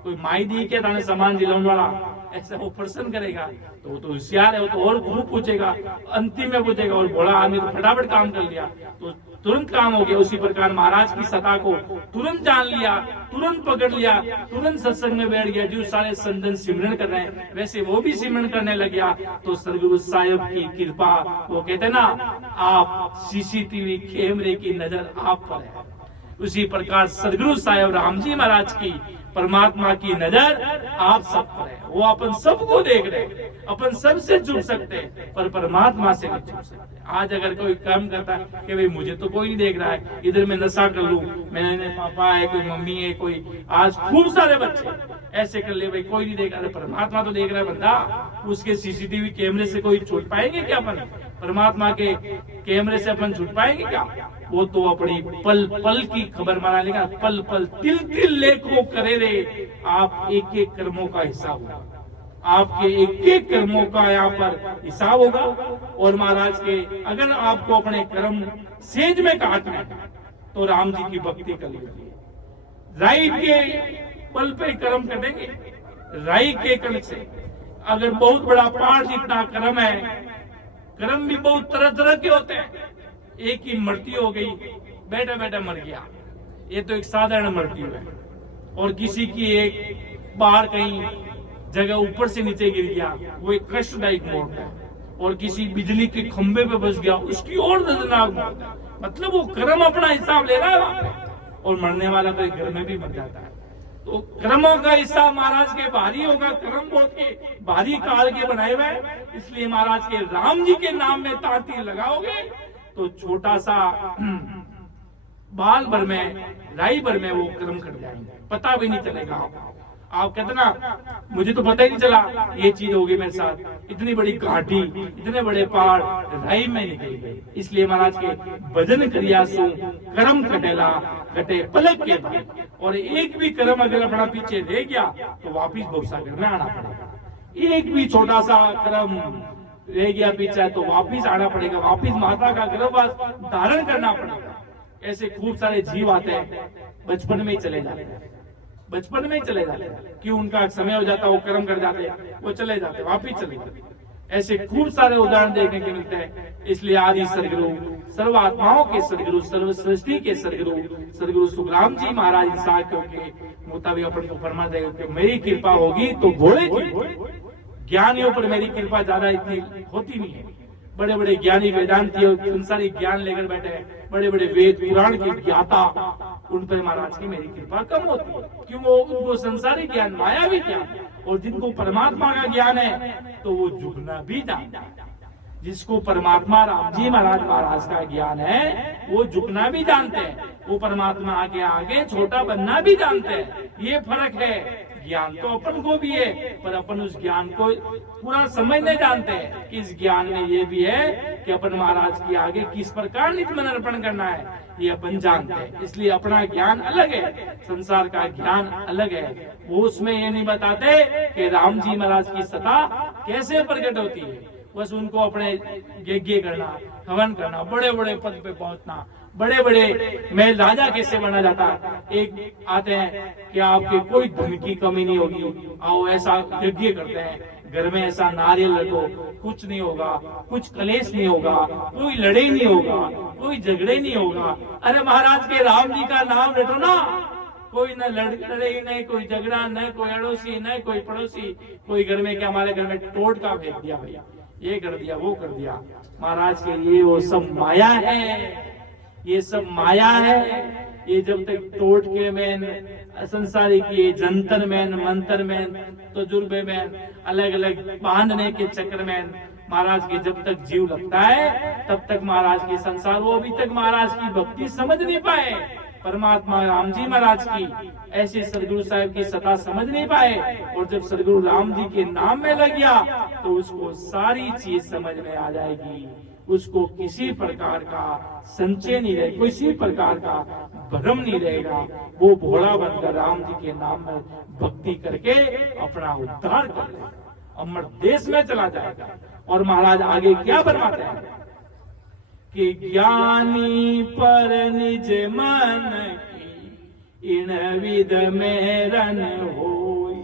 कोई माई दी के थाने सामान दिलाने वाला, ऐसा वो प्रसन्न करेगा, तो वो तो होशियार है, वो तो और खूब पूछेगा, अंतिम में पूछेगा, और भोला आदमी तो फटाफट काम कर लिया, तो तुरंत काम हो गया। उसी प्रकार महाराज की सत्ता को तुरंत जान लिया, तुरंत पकड़ लिया, तुरंत सत्संग में बैठ गया। जो सारे संतन सिमरन कर रहे हैं, वैसे वो भी सिमरन करने लग गया। तो सदगुरु साहिब की कृपा, वो कहते ना, आप सीसीटीवी कैमरे की नजर आप पर है, उसी प्रकार सदगुरु साहिब राम जी महाराज की, परमात्मा की नजर आप सब पर है। वो अपन सबको देख रहे हैं, अपन सबसे जुड़ सकते हैं, पर परमात्मा से नहीं जुड़ सकते। आज अगर कोई काम करता है कि भाई मुझे तो कोई नहीं देख रहा है, इधर मैं नशा कर लूं, मैंने पापा है, कोई मम्मी है, कोई आज खूब सारे बच्चे ऐसे कर ले, भाई कोई नहीं देख रहा, परमात्मा तो देख रहा है बंदा। उसके सीसीटीवी कैमरे से कोई छूट पाएंगे क्या अपन? परमात्मा के कैमरे से अपन छूट पाएंगे क्या? वो तो अपनी पल पल की खबर माना लेगा, पल पल तिल तिल लेखो करे रे, आप एक एक कर्मों का हिसाब होगा, आपके एक एक कर्मों का यहाँ पर हिसाब होगा। और महाराज के अगर आपको अपने कर्म सेज में काटना है, तो राम जी की भक्ति कर लीजिए। राई के पल पे कर्म कटेंगे, राई के कण से। अगर बहुत बड़ा पहाड़ जितना कर्म है, कर्म भी बहुत तरह तरह के होते हैं। एक की मृत्यु हो गई, बैठा बैठा मर गया, ये तो एक साधारण मृत्यु है। और किसी की एक बाहर कहीं जगह ऊपर से नीचे गिर गया, वो एक कष्टदायक मौत है। और किसी बिजली के खंभे पे फंस गया, उसकी और दर्दनाक मौत है। मतलब वो कर्म अपना हिसाब ले रहा है वहां पे, और मरने वाला तो घर में भी मर जाता है। तो कर्मों का हिस्सा महाराज के भारी होगा, कर्म बहुत के भारी काल के बनाए हुए, इसलिए महाराज के राम जी के नाम में तांती लगाओगे तो छोटा सा बाल भर में, राई भर में वो कर्म कर जाएंगे, पता भी नहीं चलेगा। आप कहते ना, मुझे तो पता ही नहीं चला ये चीज होगी मेरे साथ, इतनी बड़ी घाटी, इतने बड़े पहाड़ राई में निकल गए। इसलिए महाराज के भजन करिया सो कर्म कटेला कटे पलक के बाद। और एक भी कर्म अगर अपना पीछे रह गया तो वापिस भवसागर में आना पड़ेगा। एक भी छोटा सा कर्म रह गया पीछे तो वापिस आना पड़ेगा, वापिस माता का गर्भवास धारण करना पड़ेगा। ऐसे खूब सारे जीव आते हैं, बचपन में ही चले जाते हैं, बचपन में ही चले जाते हैं, क्यों उनका समय हो जाता है, वो कर्म कर जाते हैं, वो चले जाते हैं, वापिस चले जाते हैं। ऐसे खूब सारे उदाहरण देखने के मिलते हैं। इसलिए आदि सदगुरु, सर्व आत्माओं के सदगुरु, सर्व सृष्टि के सदगुरु, सदगुरु सुखराम जी महाराज इंसान के मुताबिक अपन को फरमा देगा कि मेरी कृपा होगी तो भोले जी, ज्ञानियों पर मेरी कृपा ज्यादा इतनी होती नहीं है। बड़े बड़े ज्ञानी वेदांती और संसारिक ज्ञान लेकर बैठे हैं, बड़े बड़े वेद पुराण के ज्ञाता, उन पर महाराज की मेरी कृपा कम होती है। क्यों? वो उनको संसारिक ज्ञान, मायावी ज्ञान, और जिनको परमात्मा का ज्ञान है तो वो झुकना भी जानता है। जिसको परमात्मा राम जी महाराज का ज्ञान है वो झुकना भी जानते हैं, वो परमात्मा के आगे छोटा बनना भी जानते हैं। ये फर्क है। ज्ञान तो अपन को भी है, पर अपन उस ज्ञान को पूरा समझने जानते हैं कि इस ज्ञान में ये भी है कि अपन महाराज के आगे किस प्रकार नित्य अर्पण करना है, ये अपन जानते हैं। इसलिए अपना ज्ञान अलग है, संसार का ज्ञान अलग है। वो उसमें ये नहीं बताते कि राम जी महाराज की सत्ता कैसे प्रकट होती है, बस उनको अपने यज्ञ करना, हवन करना, बड़े बड़े पद पे पहुंचना, बड़े बड़े महल राजा कैसे बना जाता है। एक आते हैं कि आपके कोई धन की कमी नहीं होगी, आओ ऐसा यज्ञ करते हैं, घर में ऐसा नारियल रखो, कुछ नहीं होगा, कुछ कलेश नहीं होगा, कोई लड़ाई नहीं होगा, कोई झगड़े नहीं होगा। अरे महाराज के राम जी का नाम रटो ना, कोई न लड़ाई, नहीं कोई झगड़ा, न कोई अड़ोसी, न कोई पड़ोसी, कोई घर में क्या हमारे घर में टोट का फेंक दिया भैया, ये कर दिया, वो कर दिया। महाराज के लिए वो सब माया है, ये सब माया है। ये जब तक टोट के में, संसारी की जंतर में, मंत्र में, तजुर्बे में, अलग अलग बांधने के चक्कर में महाराज के जब तक जीव लगता है तब तक महाराज के संसार, वो अभी तक महाराज की भक्ति समझ नहीं पाए, परमात्मा राम जी महाराज की ऐसे सदगुरु साहब की सत्ता समझ नहीं पाए। और जब सदगुरु राम जी के नाम में लग गया तो उसको सारी चीज समझ में आ जाएगी, उसको किसी प्रकार का संचय नहीं रहेगा, किसी प्रकार का भ्रम नहीं रहेगा। वो भोला बनकर राम जी के नाम में भक्ति करके अपना उद्धार कर लेगा, अमर देश में चला जाएगा। और महाराज आगे क्या फरमाते हैं कि ज्ञानी पर निज मन की इन विद में रन होय,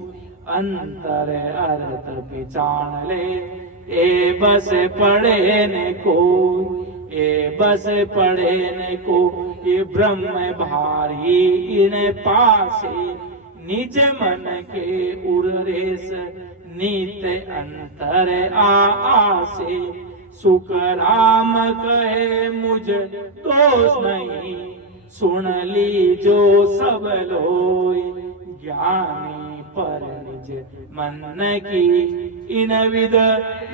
अंतर अर्थ विचार ले ए बस पढ़े ने को, ए बस पढ़े ने को, ये ब्रह्म भारी इन पासे, निज मन के उरेस नीत अंतर आसे, सुख राम कहे मुझ दोष नहीं, सुन ली जो सब लोय, ज्ञानी पर निज मन की इन विद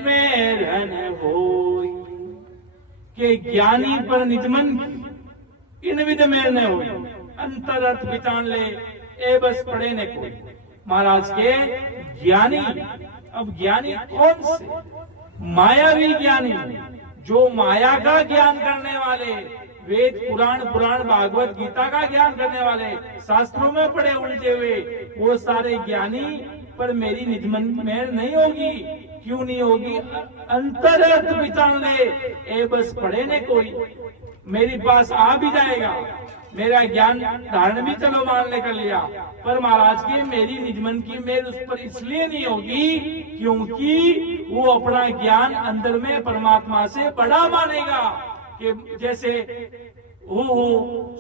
में रन होय, के ज्ञानी पर निज मन की इन विद में न होय, अंतर अर्थ विचार ले ए बस पढ़े ने कोई। महाराज के ज्ञानी, अब ज्ञानी कौन से? मायावी ज्ञानी, जो माया का ज्ञान करने वाले, वेद पुराण भागवत गीता का ज्ञान करने वाले, शास्त्रों में पढ़े उलझे हुए, वो सारे ज्ञानी पर मेरी निज मन में नहीं होगी। क्यों नहीं होगी? अंतर अर्थ विचार ले ए बस पढ़े ने कोई, मेरे पास आ भी जाएगा, मेरा ज्ञान धारण भी चलो मान ले कर लिया, पर महाराज की मेरी निजमन की मेर उस पर इसलिए नहीं होगी क्योंकि वो अपना ज्ञान अंदर में परमात्मा से बड़ा मानेगा। कि जैसे हो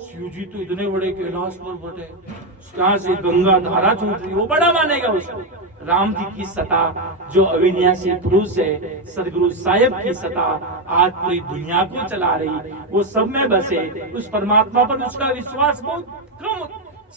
शिव जी तो इतने बड़े कैलाश पर बैठे, कहां से गंगा धारा छूट रही, वो बड़ा मानेगा उसको। राम जी की सत्ता जो अविनाशी पुरुष है, सदगुरु साहिब की सत्ता आज पूरी दुनिया को चला रही, वो सब में बसे, उस परमात्मा पर उसका विश्वास बहुत कम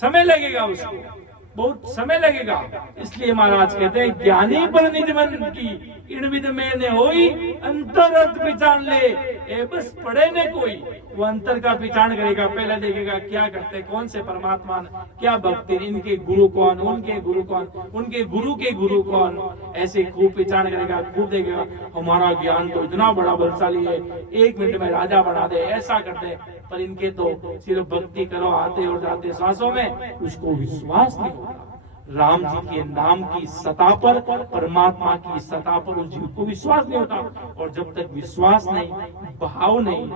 समय लगेगा, उसको बहुत समय लगेगा। इसलिए महाराज कहते हैं ज्ञानी पर निज मन की इन विद में ने होई, अंतर अर्थ पहचान ले ए बस पढ़े ने कोई। वो अंतर का पहचान करेगा, पहले देखेगा क्या करते, कौन से परमात्मा, क्या भक्ति, इनके गुरु कौन, उनके गुरु कौन, उनके गुरु के गुरु कौन, ऐसे खूब पहचान करेगा, खूब देखेगा। हमारा ज्ञान तो इतना बड़ा बलशाली है, 1 मिनट में राजा बना दे, ऐसा करते, पर इनके तो सिर्फ भक्ति करो आते और जाते सांसों में, उसको विश्वास नहीं होता। राम जी के नाम की सत्ता पर, परमात्मा की सत्ता पर उस जीव को विश्वास नहीं होता। और जब तक विश्वास नहीं, भाव नहीं,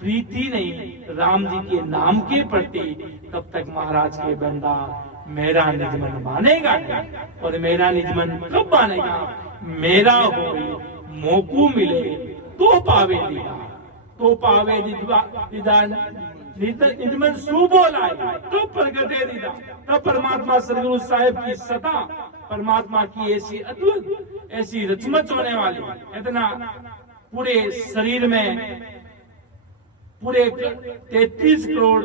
प्रीति नहीं राम जी के नाम के प्रति, तब तक महाराज के बंदा मेरा निजमन मानेगा नहीं। और मेरा निजमन कब मानेगा? मेरा हो मोकू मिले तो पावे दीदा, तो पावे दीदा निजमन सुबोल आए तो प्रगटे दीदा। तब परमात्मा सदगुरु साहिब की सत्ता, परमात्मा की ऐसी अद्भुत, ऐसी रचमच होने वाली, इतना पूरे शरीर में पूरे 33 करोड़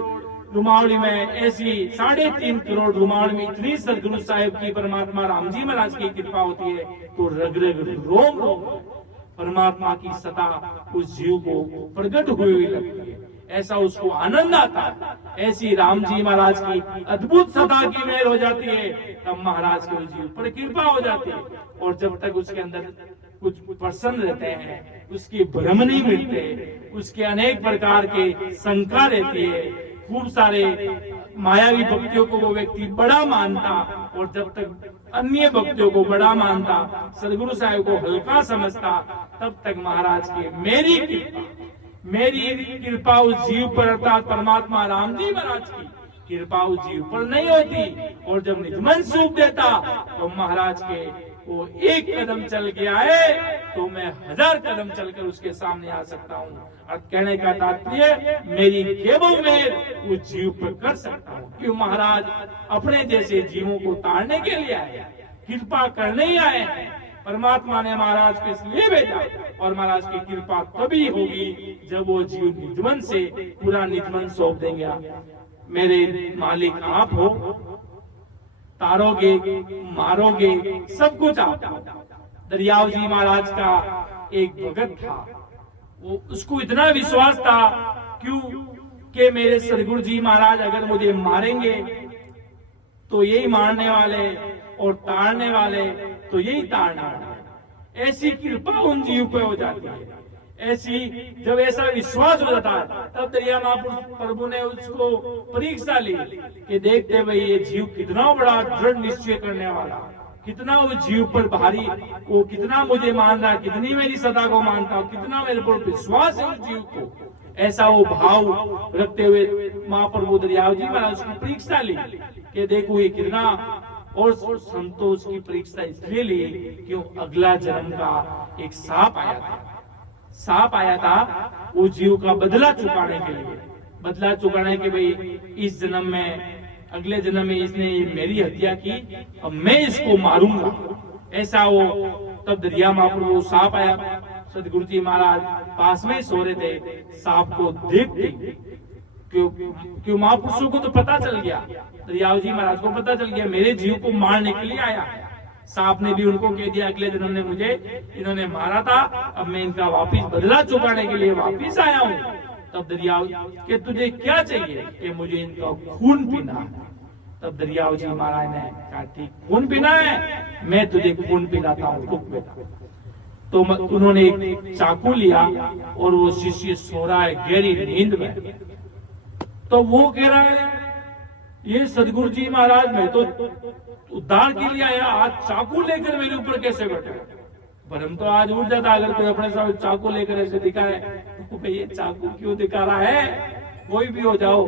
रुमावली में ऐसी 3.5 करोड़ रुमावली में इतनी सदगुरु साहिब की परमात्मा राम जी महाराज की कृपा होती है तो रग रग रोम रोम परमात्मा की सत्ता उस जीव को प्रकट हुई हुई लगती है, ऐसा उसको आनंद आता है। ऐसी राम जी महाराज की अद्भुत सत्ता की मेल हो जाती है, तब महाराज के जीव पर कृपा हो जाती है। और जब तक उसके अंदर कुछ प्रसन्न रहते हैं, उसके भ्रम नहीं मिटते, उसके अनेक प्रकार के शंका रहती है, खूब सारे मायावी भक्तियों को वो व्यक्ति बड़ा मानता और जब तक अन्य भक्तियों को बड़ा मानता, सदगुरु साहिब को हल्का समझता, तब तक महाराज की मेरी कृपा उस जीव पर अर्थात परमात्मा राम जी महाराज की कृपा उस जीव पर नहीं होती। और जब निजमन सूख देता तो महाराज के वो एक कदम चल के आए तो मैं 1000 कदम चलकर उसके सामने आ सकता हूँ। और कहने का तात्पर्य मेरी केवल मेर उस जीव पर कर सकता हूँ, क्यों महाराज अपने जैसे जीवों को तारने के लिए आए, कृपा करने ही आए हैं। परमात्मा ने महाराज को इसलिए भेजा और महाराज की कृपा तभी होगी जब वो जीव निजमन से पूरा निजमन सौंप देंगे। मेरे मालिक आप हो, तारोगे मारोगे सब कुछ आप। दरियाव जी महाराज का एक भगत था, वो उसको इतना विश्वास था क्यों कि मेरे सदगुरु जी महाराज अगर मुझे मारेंगे तो यही मारने वाले और ताड़ने वाले तो यही ताड़ने वाले। ऐसी कृपा उन जीव पे हो जाती है। ऐसी जब ऐसा विश्वास हो जाता है तब दरिया महापुरुष प्रभु ने उसको परीक्षा ली कि देखते भाई ये जीव कितना बड़ा दृढ़ निश्चय करने वाला, कितना वो जीव पर भारी, वो कितना मुझे मान रहा, कितनी मेरी सदा को मानता हूँ, कितना मेरे पर विश्वास है उस जीव को। ऐसा वो भाव रखते हुए महाप्रभु दरियाव जी महाराज उसकी परीक्षा ली कि देखो ये कितना। और संतोष की परीक्षा इसलिए ली क्यों अगला जन्म का एक सांप आया था वो जीव का बदला चुकाने के लिए, बदला चुकाने के भाई इस जन्म में अगले जन्म में इसने मेरी हत्या की और मैं इसको मारूंगा। ऐसा वो तब दरिया महाप्रभु सांप आया, सदगुरु जी महाराज पास में सो रहे थे, सांप को देखते क्यों महापुरुषों को तो पता चल गया, दरियाव जी महाराज को पता चल गया मेरे जीव को मारने के लिए आया। सांप ने भी उनको कह दिया अगले जन्म में मुझे इन्होंने मारा था, अब मैं इनका वापिस बदला चुकाने के लिए वापिस आया हूँ। तब दरियाव कि तुझे क्या चाहिए कि मुझे इनका खून पीना है। तब दरियाव जी महाराज ने कहा ठीक खून पीना है, मैं तुझे खून पिलाता हूँ, रुक बेटा। तो उन्होंने एक चाकू लिया और वो शिष्य सो रहा है गहरी नींद में, तो वो कह रहा है ये सदगुरु जी महाराज मैं तो उद्धार के लिए आया, आज चाकू लेकर मेरे ऊपर कैसे बैठे। भरम तो आज उठ जाता अगर कोई अपने साथ चाकू लेकर ऐसे दिखाए तो ये चाकू क्यों दिखा रहा है, कोई भी हो जाओ।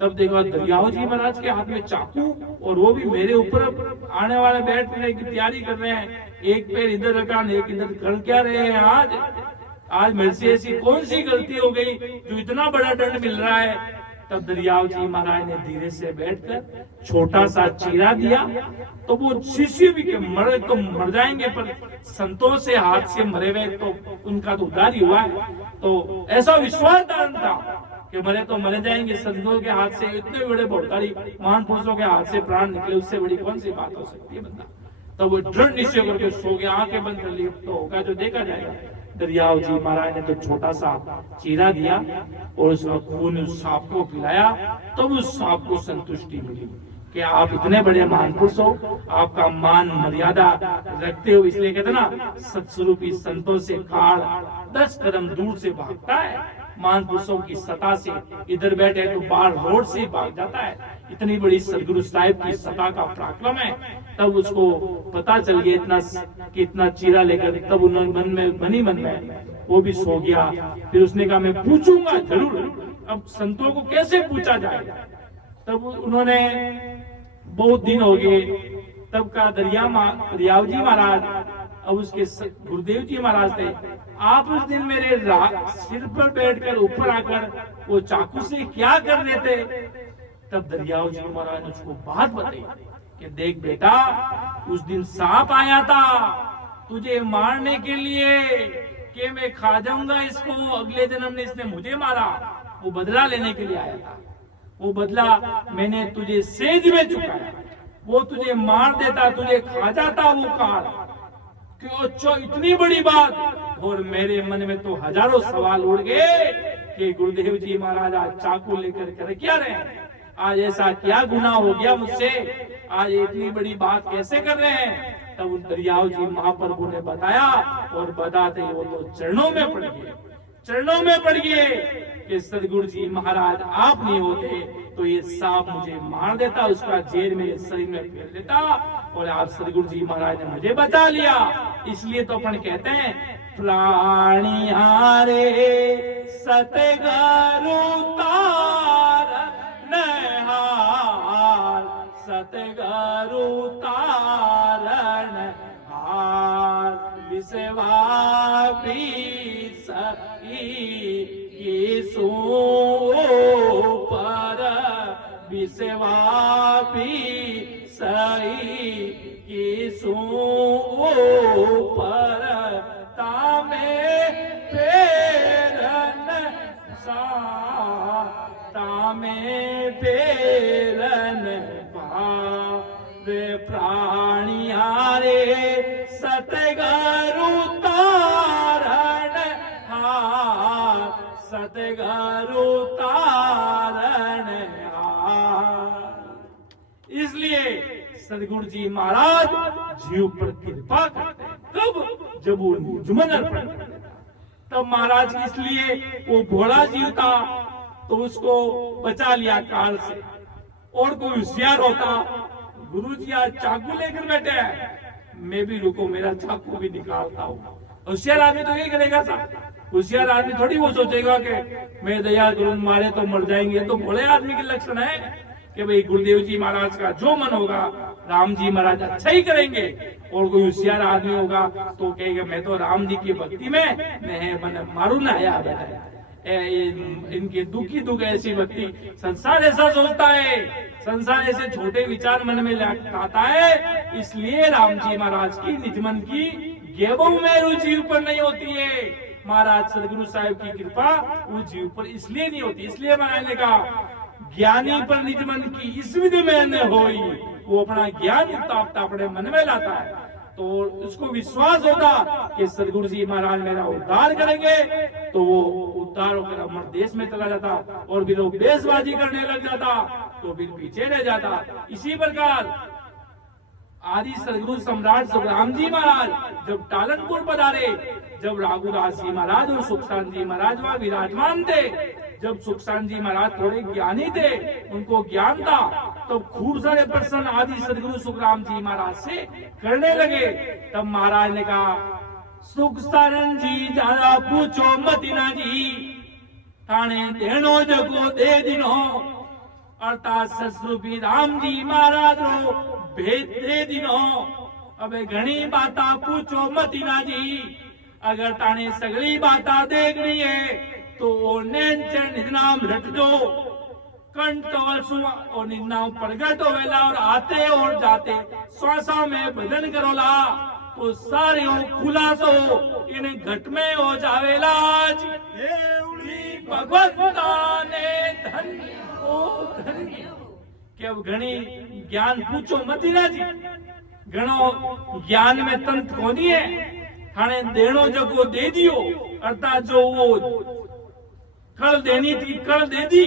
तब देखो दरियाव जी महाराज के हाथ में चाकू और वो भी मेरे ऊपर आने वाले बैठने की तैयारी कर रहे हैं, एक पैर इधर रखा एक इधर, कर क्या रहे हैं आज मेरे से ऐसी कौन सी गलती हो गई जो इतना बड़ा दंड मिल रहा है। तब दरियाव जी महाराज ने धीरे से बैठकर छोटा सा चीरा दिया, तो वो शिष्य भी के मरे तो मर जाएंगे पर संतों से हाथ से मरे हुए तो उनका तो उद्धार ही हुआ है। तो ऐसा विश्वास धारण था कि मरे तो मरे जाएंगे, संतों के हाथ से इतने बड़े बहुतारी महान पुरुषों के हाथ से प्राण निकले, उससे बड़ी कौन सी बात हो सकती है बंदा। तो वो दृढ़ निश्चय करके सो गया, आंखें बंद कर ली, तो होगा जो देखा जाएगा। दरियाव जी महाराज ने तो छोटा सा चीरा दिया और उसका खून उस सांप को पिलाया, तब तो उस सांप को संतुष्टि मिली कि आप इतने बड़े महान पुरुष हो, आपका मान मर्यादा रखते हो, इसलिए कहते ना सत्स्वरूपी संतों से काल 10 कदम दूर से भागता है। महान पुरुषों की सत्ता से इधर बैठे तो बाहर रोड से भाग जाता है। इतनी बड़ी सदगुरु साहिब की सत्ता का पराक्रम है। तब उसको पता चल गया इतना चीरा लेकर, तब उन्होंने मन में वो भी सो गया। फिर उसने कहा मैं पूछूंगा जरूर, अब संतों को कैसे पूछा जाए। तब उन्होंने बहुत दिन हो गए, तब का दरियाव जी महाराज अब उसके गुरुदेव जी महाराज थे, आप उस दिन मेरे सिर पर बैठकर ऊपर आकर वो चाकू से क्या कर रहे थे। तब दरियाव जी महाराज ने उसको बात बताई कि देख बेटा, उस दिन सांप आया था तुझे मारने के लिए, कि मैं खा जाऊंगा इसको, अगले जन्म में इसने मुझे मारा, वो बदला लेने के लिए आया था। वो बदला मैंने तुझे सेज में चुकाया। वो तुझे मार देता, तुझे खा जाता वो काल, कि अच्छा इतनी बड़ी बात। और मेरे मन में तो हजारों सवाल उड़ गए कि गुरुदेव जी महाराज आज चाकू लेकर कर क्या रहे हैं, आज ऐसा क्या गुनाह हो गया मुझसे, आज इतनी बड़ी बात कैसे कर रहे हैं। तब उन दरियाव जी महाप्रभु ने बताया, और बताते ही वो तो चरणों में पड़ गए, चरणों में पड़ गए कि सदगुरु जी महाराज आप नहीं होते तो ये सांप मुझे मार देता, उसका जेर मेरे शरीर में फेर देता, और आप सदगुरु जी महाराज ने मुझे बचा लिया। इसलिए तो अपन कहते हैं प्राणी हारे सतगुरु तारण हार, सतगुरु तारण हार, विश्वापी यीशु पर विश्वापी सही यीशु पर तामे पेरन सा, तामे पेरन वे प्राणियारे सतगुरु तारण हार, सतगुरु तारण हार। इसलिए सदगुरु जी महाराज जीव पर कृपा करते हैं। कब? जब वो निजमन अर्पण करते हैं, तब महाराज इसलिए वो भोला जीव था तो उसको बचा लिया काल से। और कोई होशियार होता, गुरु जी आज चाकू लेकर बैठे हैं, मैं भी रुको मेरा चाकू भी निकालता हूँ। होशियार आदमी तो यही करेगा साहब। होशियार आदमी थोड़ी वो सोचेगा कि मैं दया गुरु मारे तो मर जाएंगे। तो भोले आदमी के लक्षण है कि भाई गुरुदेव जी महाराज का जो मन होगा, राम जी महाराज अच्छा ही करेंगे। और कोई होशियार आदमी होगा तो कहेगा मैं तो राम जी की भक्ति में मैं मारू ना आया बेटा। इनके दुखी दुख ऐसी भक्ति, संसार ऐसा सोचता है, संसार ऐसे छोटे विचार मन में लाता है। इसलिए राम जी महाराज की निजमन की गेबों में रुचि ऊपर नहीं होती है। महाराज सदगुरु साहिब की कृपा उस जीव पर इसलिए नहीं होती। इसलिए महाराज ने कहा ज्ञानी पर निजमन की इस विधि में न होई, वो अपना ज्ञान युक्त अपने मन में लाता है तो उसको विश्वास होता कि सदगुरु जी महाराज मेरा उद्धार करेंगे, तो वो उद्धार होकर अमर देश में चला जाता। और फिर वो बेसबाजी करने लग जाता तो फिर पीछे रह जाता। इसी प्रकार आदि सदगुरु सम्राट सुखराम जी महाराज जब टालनपुर पधारे, जब राघुदास जी महाराज और सुखसान जी महाराज वहां विराजमान थे, जब सुखसान जी महाराज थोड़े ज्ञानी थे, उनको ज्ञान था, तो खूब सारे प्रश्न आदि सदगुरु सुखराम जी महाराज से करने लगे। तब महाराज ने कहा सुखसान जी ज्यादा पूछो मत ना जी, थाने देनो जगो दे दिनो, अर्थात ससुरपी राम जी महाराज रो भेद दे दिनो। अबे घणी बाता पूछो मत ना जी, अगर ताने सगली बाता देखनी है तो निजनाम रट दो, कंठ कवल सुआ और निजनाम प्रगट होवेला, और आते और जाते श्वासा में भजन करोला तो सारे खुलासो इन घट में हो जावेला। भगवंता ने धन्य ओ धन्य कि अब घणी ज्ञान पूछो मत ना जी, घणो ज्ञान में तंत्र कोनी है, थाने देनो जगो दे दियो। अर्थात जो वो कल देनी थी कल दे दी,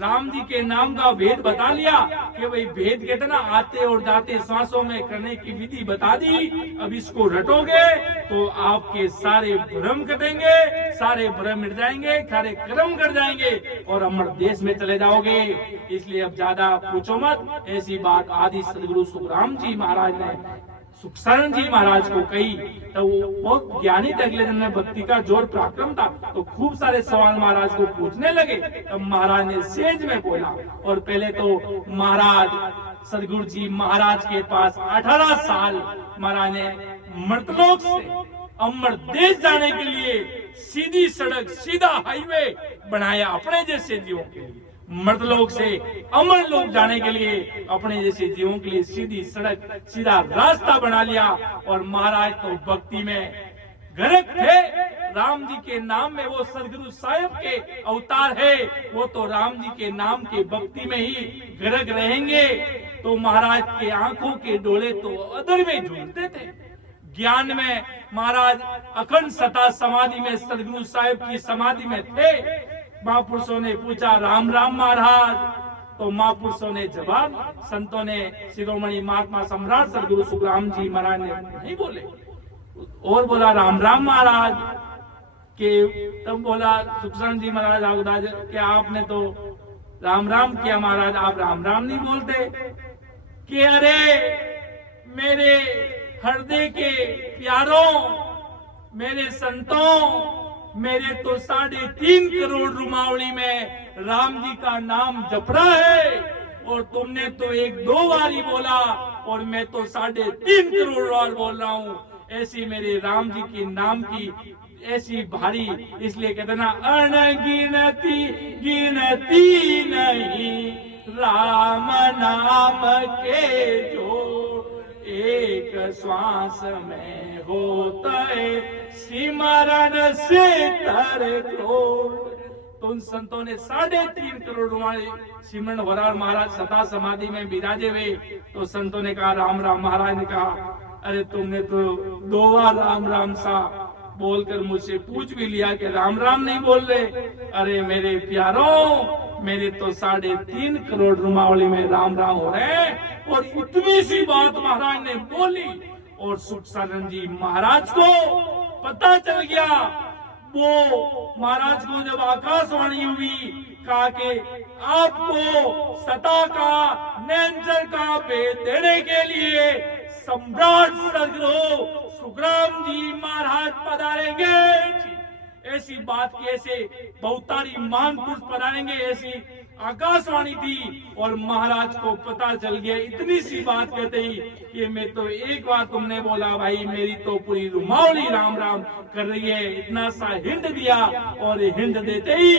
राम जी के नाम का भेद बता लिया कि भाई भेद कहते ना आते और जाते सांसों में करने की विधि बता दी। अब इसको रटोगे तो आपके सारे भ्रम कटेंगे, सारे भ्रम मिट जाएंगे, सारे कर्म कट जाएंगे और अमर देश में चले जाओगे। इसलिए अब ज्यादा पूछो मत। ऐसी बात आदि सदगुरु सुखराम जी महाराज ने सुखसान जी महाराज को कही, तो वो बहुत ज्ञानी थे। अगले दिन में भक्ति का जोर पराक्रम था, तो खूब सारे सवाल महाराज को पूछने लगे। तब महाराज ने सेज में बोला। और पहले तो महाराज सदगुरु जी महाराज के पास 18 साल महाराज ने मर्तलोक से अमर देश जाने के लिए सीधी सड़क, सीधा हाईवे बनाया अपने जैसे जीवों के लिए। मर्तलोक से अमर लोक जाने के लिए अपने जैसे जीवों के लिए सीधी सड़क, सीधा रास्ता बना लिया। और महाराज तो भक्ति में गर्क थे, राम जी के नाम में वो सदगुरु साहिब के अवतार है, वो तो राम जी के नाम के भक्ति में ही गरक रहेंगे। तो महाराज के आंखों के डोले तो अदर में झूलते थे। ज्ञान में महाराज अखंड सता समाधि में सदगुरु साहिब की समाधि में थे। महापुरुषों ने पूछा राम राम महाराज, तो महापुरुषों ने जवाब, संतों ने, शिरोमणि महात्मा सम्राट सदगुरु सुखराम जी महाराज ने नहीं बोले और बोला राम राम महाराज के। तब बोला सुखराम जी महाराज कि आपने तो राम राम किया महाराज, आप राम राम नहीं बोलते। कि अरे मेरे हृदय के प्यारों, मेरे संतों, मेरे तो 3.5 करोड़ रुमावली में राम जी का नाम जप रहा है और तुमने तो 1-2 बार ही बोला और मैं तो 3.5 करोड़ बार बोल रहा हूँ। ऐसी मेरे राम जी के नाम की ऐसी भारी, इसलिए कहते ना अनगिनती गिनती नहीं राम नाम के जो एक श्वास में होता है सिमरन से तर करोड़। तो उन संतों ने 3.5 करोड़ रुमाली सिमरन हो रहा। महाराज सता समाधि में विराजे हुए। तो संतों ने कहा राम राम। महाराज ने कहा अरे तुमने तो 2 बार राम राम सा बोलकर मुझसे पूछ भी लिया कि राम राम नहीं बोल रहे। अरे मेरे प्यारों, मेरे तो 3.5 करोड़ रुमावली में राम राम हो रहे हैं। और इतनी सी बात महाराज ने बोली और सुख साधन जी महाराज को पता चल गया। वो महाराज को जब आकाशवाणी हुई, कहा कि आपको सता का नैनजर का भेद देने के लिए सम्राट सदगुरु सुखराम जी महाराज पधारेंगे। ऐसी बात की, ऐसे बहुतारी महान पुरुष पधारेंगे, ऐसी आकाशवाणी थी। और महाराज को पता चल गया। इतनी सी बात कहते ही कि मैं तो एक बार तुमने बोला भाई, मेरी तो पूरी रुमावली राम राम कर रही है। इतना सा हिंट दिया और हिंट देते ही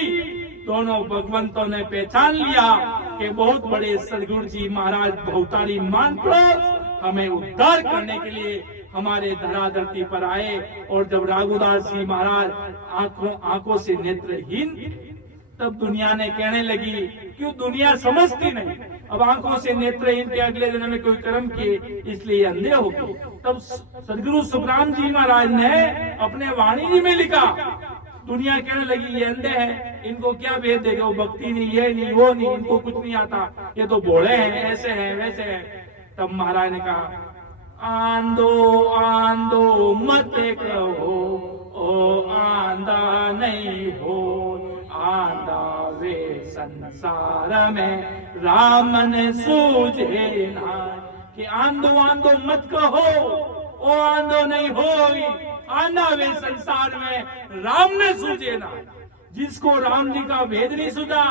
दोनों भगवंतों ने पहचान लिया कि बहुत बड़े सदगुरु जी महाराज बहुतारी महान पुरुष हमें उद्धार करने के लिए हमारे धरा धरती पर आए। और जब राघुदास जी महाराज आंखों से नेत्रहीन, तब दुनिया ने कहने लगी, क्यों दुनिया समझती नहीं, अब आंखों से नेत्रहीन के अगले दिन में कोई कर्म किए इसलिए अंधे हो गए। तब सदगुरु सुखराम जी महाराज ने अपने वाणी जी में लिखा। दुनिया कहने लगी ये अंधे हैं, इनको क्या भेद देगा, वो भक्ति नहीं, ये नहीं, वो नहीं, इनको कुछ नहीं आता, ये तो भोले हैं, ऐसे हैं वैसे हैं। तब महाराज ने कहा आंधो आंधो मत कहो, ओ आंधा नहीं हो, आंधा वे संसार में राम ने सूझे ना। कि आंधो आंधो मत कहो, ओ आंधो नहीं होगी, आंधा वे संसार में राम ने सूझे ना। जिसको राम जी का भेद नहीं सूझा,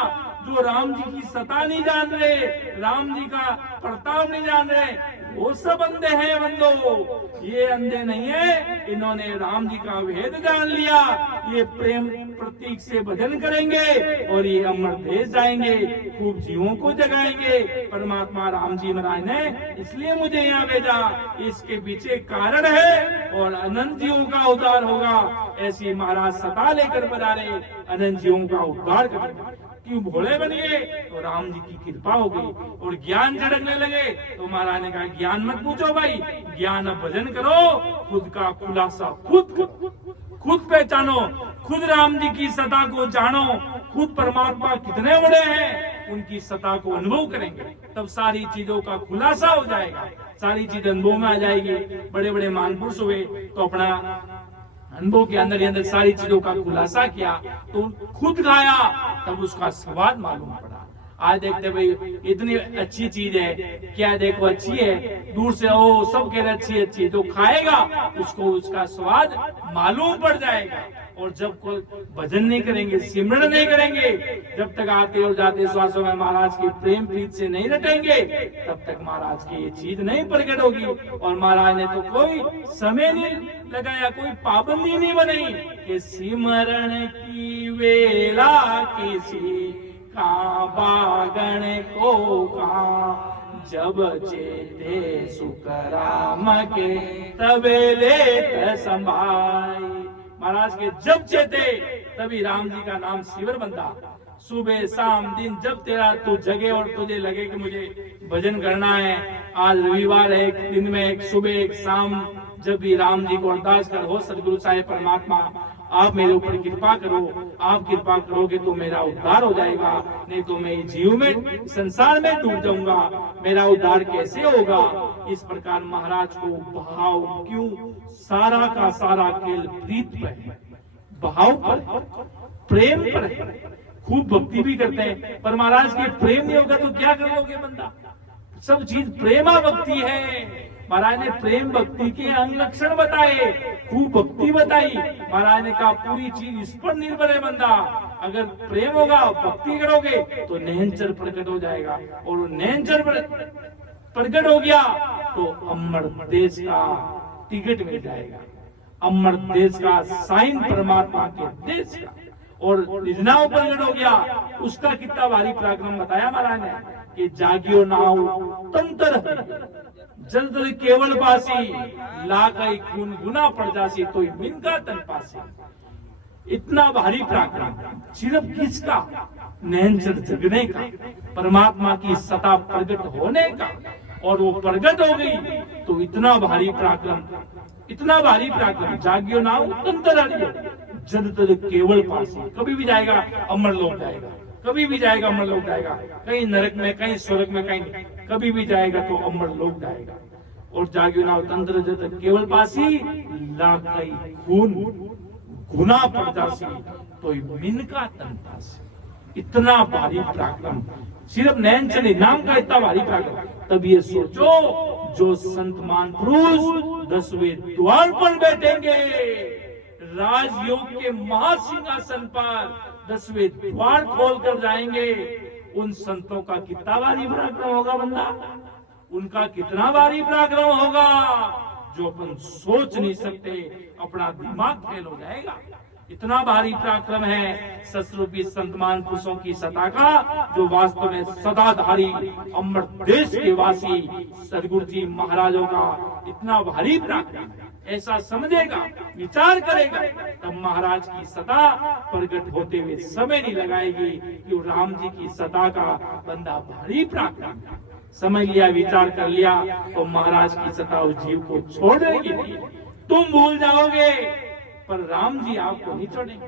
जो राम जी की सता नहीं जान रहे, राम जी का प्रताप नहीं जान रहे, वो सब अंधे हैं बंदो। ये अंधे नहीं है, इन्होंने राम जी का भेद जान लिया। ये प्रेम प्रतीक से भजन करेंगे और ये अमर देश जाएंगे, खूब जीवों को जगाएंगे। परमात्मा राम जी महाराज ने इसलिए मुझे यहाँ भेजा, इसके पीछे कारण है और अनंत जीवों का उद्धार होगा। ऐसी महाराज सता लेकर पधारे, अनंत जीवों का उद्धार करेंगे। क्यों भोले बन गए, तो राम जी की कृपा हो गई और ज्ञान झड़कने लगे। तो महाराज ने कहा ज्ञान मत पूछो भाई, ज्ञान अब भजन करो, खुद का खुलासा खुद पहचानो, खुद राम जी की सता को जानो, खुद परमात्मा कितने बड़े हैं उनकी सता को अनुभव करेंगे, तब सारी चीजों का खुलासा हो जाएगा, सारी चीज अनुभव में आ जाएगी। बड़े बड़े महापुरुष हुए तो अपना अनुभव के अंदर ही अंदर सारी चीजों का खुलासा किया, तो खुद गाया, तब उसका स्वाद मालूम पड़ा। आज देखते भाई इतनी अच्छी चीज है, क्या देखो अच्छी है, दूर से ओ सब कह रहे अच्छी अच्छी, जो खाएगा उसको उसका स्वाद मालूम पड़ जाएगा। और जब कोई भजन नहीं करेंगे, सिमरन नहीं करेंगे, जब तक आते और जाते श्वासों में महाराज की प्रेम प्रीत से नहीं रटेंगे, तब तक महाराज की ये चीज नहीं प्रकट होगी। और महाराज ने तो कोई समय नहीं लगाया, कोई पाबंदी नहीं बनाई कि सिमरन की वेला किसी का बागण को का, जब चेते सुख राम के तबे ले संभाई। महाराज के जब चेते तभी राम जी का नाम शिवर बनता। सुबह शाम दिन जब तेरा तू जगे और तुझे लगे कि मुझे भजन करना है, आज रविवार है, एक दिन में एक सुबह एक शाम जब भी राम जी को अरदास कर, हो सदगुरु साहिब परमात्मा आप मेरे ऊपर कृपा करो, आप कृपा करोगे तो मेरा उद्धार हो जाएगा, नहीं तो मैं जीव में संसार में डूब जाऊंगा, मेरा उद्धार कैसे होगा। इस प्रकार महाराज को भाव क्यों, सारा का सारा खेल प्रीत पर है, भाव पर है, प्रेम पर है। खूब भक्ति भी करते हैं पर महाराज के प्रेम नहीं होगा तो क्या कर लोगे बंदा। सब चीज प्रेमा भक्ति है। महाराज ने प्रेम भक्ति के अंग लक्षण बताए, खूब भक्ति बताई। महाराज ने कहा पूरी चीज इस पर निर्भर है बंदा, अगर प्रेम होगा भक्ति करोगे तो नैनचर प्रकट हो जाएगा, और नैनचर प्रकट हो गया तो अमर देश का टिकट मिल जाएगा, अमर देश का साइन परमात्मा के देश का। और निजनाव प्रकट हो गया, उसका कितना भारी पराक्रम बताया महाराज ने कि जागियो नाव तंतर जल्द केवल पासी, लाखई खून गुना पड़ जासी तो मिनका तन पासी। इतना भारी पराक्रम सिर्फ किसका, नैनचर जगने का, परमात्मा की सत्ता प्रकट होने का। और वो प्रकट हो गई तो इतना भारी पराक्रम, इतना भारी पराक्रम, जागियो नाव तंतर हरियो जद तद केवल पासी। कभी भी जाएगा अमर लोक जाएगा, कभी भी जाएगा अमर लोक जाएगा, कहीं नरक में कहीं स्वर्ग में कहीं नहीं, कभी भी जाएगा तो अमर लोक जाएगा। और जागियो नाव तंत्र जद तद केवल पासी, लाखई खून गुना पड़ जासी तो मिनका तन पासी। इतना भारी पराक्रम सिर्फ नैनचर नाम का, इतना भारी पराक्रम। तब ये सोचो जो संतमान पुरुष 10वें द्वार पर बैठेंगे, राजयोग के महासिंहासन पर 10वें द्वार खोल कर जाएंगे, उन संतों का कितना भारी पराक्रम होगा बंदा, उनका कितना भारी पराक्रम होगा जो अपन सोच नहीं सकते, अपना दिमाग फेल हो जाएगा। इतना भारी पराक्रम है ससरूपी संतमान पुरुषों की सत्ता का, जो वास्तव में सदाधारी अमर देश के वासी सदगुरु जी महाराजों का इतना भारी पराक्रम है। ऐसा समझेगा, विचार करेगा, तब महाराज की सत्ता प्रकट होते हुए समय नहीं लगाएगी कि राम जी की सत्ता का बंदा भारी पराक्रम। समझ लिया, विचार कर लिया तो महाराज की सत्ता उस जीव को छोड़ देगी नहीं। तुम भूल जाओगे पर राम जी आपको नहीं छोड़ेंगे।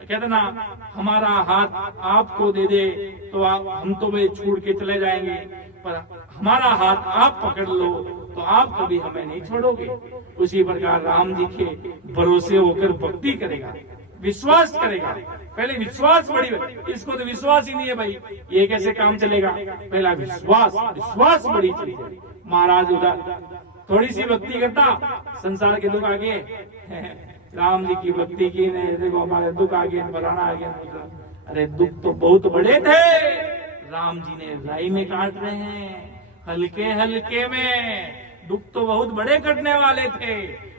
कहते ना, हमारा हाथ आपको दे दे तो हम तो वे छोड़ के चले जाएंगे, पर हमारा हाथ आप पकड़ लो तो आप कभी हमें नहीं छोड़ोगे। उसी प्रकार राम जी के भरोसे होकर भक्ति करेगा, विश्वास करेगा। पहले विश्वास बड़ी, इसको तो विश्वास ही नहीं है भाई, ये कैसे काम चलेगा। पहला विश्वास, विश्वास बड़ी चीज है। महाराज उधर थोड़ी सी भक्ति करता, संसार के दुख आगे, राम जी की भक्ति की ने देखो हमारे दुख आगे, फलाना आगे। अरे दुख तो बहुत बड़े थे, राम जी ने राई में काट रहे हैं, हल्के हल्के में। दुख तो बहुत बड़े कटने वाले थे,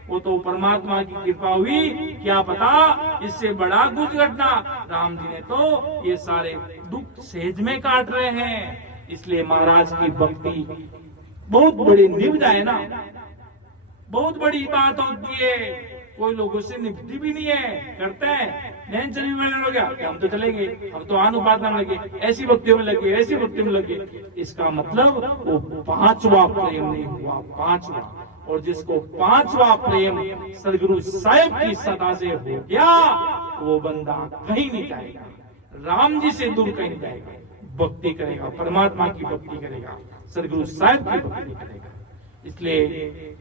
वो तो परमात्मा की कृपा हुई, क्या पता इससे बड़ा कुछ घटना। राम जी ने तो ये सारे दुख सहज में काट रहे हैं। इसलिए महाराज की भक्ति बहुत बड़ी निभा है ना, बहुत बड़ी बात होती है। कोई लोगों से निपटी भी नहीं है, करते हैं नैन चली में हो गया कि हम तो चलेंगे, हम तो अनुपातना में लगे, ऐसी भक्तियों में लगे, ऐसी भक्तियों में लगे। इसका मतलब वो पांचवा प्रेम नहीं हुआ, पांचवा। और जिसको पांचवा प्रेम सदगुरु साहिब की सत्ता से हो गया, वो बंदा कहीं नहीं जाएगा, राम जी से दूर कहीं नहीं जाएगा, भक्ति करेगा, परमात्मा की भक्ति करेगा, सदगुरु साहिब की भक्ति करेगा। इसलिए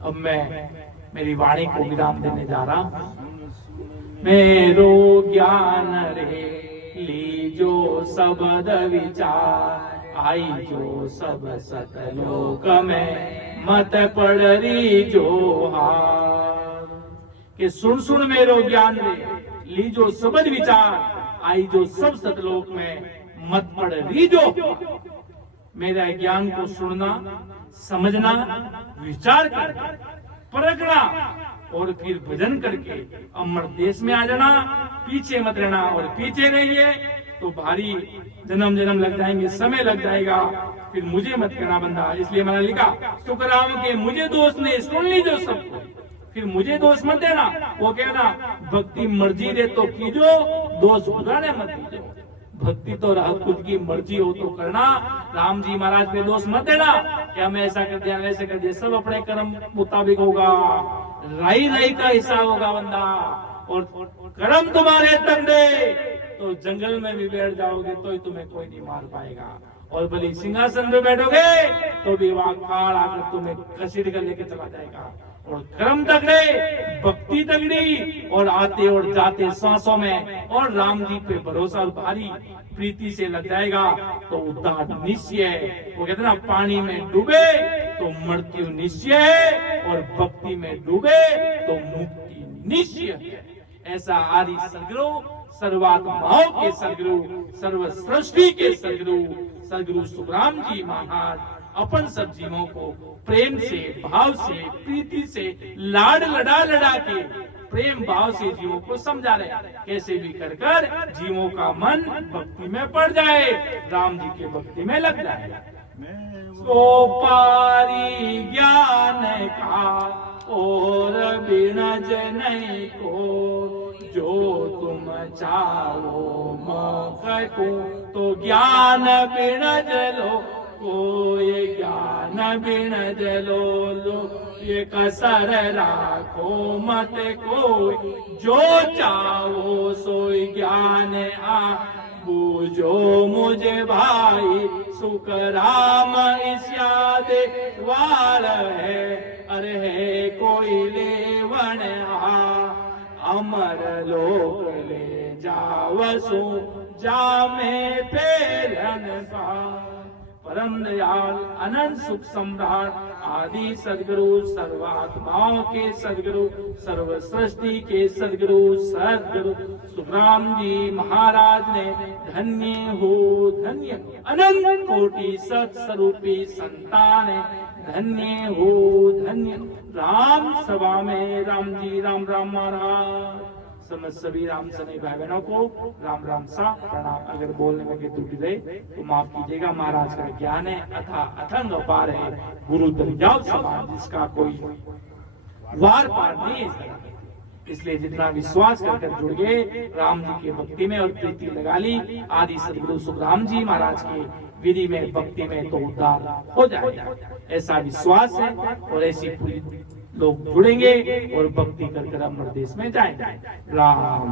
अब मैं मेरी वाणी को विराम देने जा रहा हूं। मेरो ज्ञान रे लीजो सबद विचार, आई जो सब सतलोक में मत पड़ रही जो हार। कि सुन मेरो ज्ञान रे लीजो सबद विचार, आई जो सब सतलोक में मत पड़ रही जो। मेरा ज्ञान को सुनना, समझना, विचार करना, परखना और फिर भजन करके अमर देश में आ जाना, पीछे मत रहना। और पीछे रहिए तो भारी जन्म जन्म लग जाएंगे, समय लग जाएगा, फिर मुझे मत कहना बंदा। इसलिए मैंने लिखा, शुक्राम के मुझे दोस्त ने सुन लीजिए सबको, फिर मुझे दोष मत देना। वो कहना भक्ति मर्जी दे तो कीजो, दोष खुदाने मत दीजो। भक्ति तो खुद की मर्जी हो तो करना। राम जी महाराज पे दोष मत देना कि हमें ऐसा कर दिया वैसे कर दिया। सब अपने कर्म मुताबिक होगा, राई राई का हिसाब होगा बंदा। और कर्म तुम्हारे तगड़े तो जंगल में भी बैठ जाओगे तो ही तुम्हें कोई नहीं मार पाएगा। और भले सिंहासन पे बैठोगे तो भी वहां काल आकर तुम्हें कसीड़ कर लेके चला जाएगा। और कर्म तगड़े, भक्ति तगड़ी, और आते और जाते सांसों में और राम जी पे भरोसा भारी प्रीति से लग जाएगा तो उद्धार निश्चय है। वो कहते ना पानी में डूबे तो मृत्यु निश्चय है और भक्ति में डूबे तो मुक्ति निश्चय है। ऐसा आदि सदगुरु, सर्वात्माओं के सदगुरु, सर्व सृष्टि के सदगुरु सदगुरु सुखराम जी महाराज अपन सब जीवों को प्रेम से, भाव से, प्रीति से, लाड लड़ा लड़ा के प्रेम भाव से जीवों को समझा रहे। कैसे भी कर कर जीवों का मन भक्ति में पड़ जाए, राम जी के भक्ति में लग जाए। सो पारी ज्ञान का और बिनज नहीं को, जो तुम चाहो मौका को तो ज्ञान बिनज लो, कोई ज्ञान बिनज लो ये कसर राखो मत कोई, जो चाहो सोई ज्ञान आ बूझो मुझे भाई। सुख राम इस याद वार है, अरे है कोई लेवन आ, अमर लोक ले जावसु जामे फेरन पा। परम दयाल अनंत सुख सम्राट आदि सदगुरु, सर्वात्माओं के सदगुरु, सर्व सृष्टि के सदगुरु सदगुरु सुखराम जी महाराज ने धन्य हो धन्य अनंत कोटि सत्स्वरूपी संतान धन्य हो धन्य। राम सभा में राम जी राम राम महाराज समस्त सभी राम सने भाई बहनों को राम राम सा प्रणाम। अगर बोलने में कोई त्रुटि रहे तो माफ कीजिएगा। महाराज का ज्ञान है अथा अथंग अपार है, गुरु दरियाव समान जिसका कोई वार पार नहीं है। इसलिए जितना विश्वास कर जुड़ गए राम जी के भक्ति में और प्रीति लगा ली आदि सदगुरु सुखराम जी महाराज के विधि में भक्ति में तो उद्धार हो जाएगा, ऐसा विश्वास है। और ऐसी पूरी लोग जुड़ेंगे और भक्ति कर अमर देश में जाएंगे। राम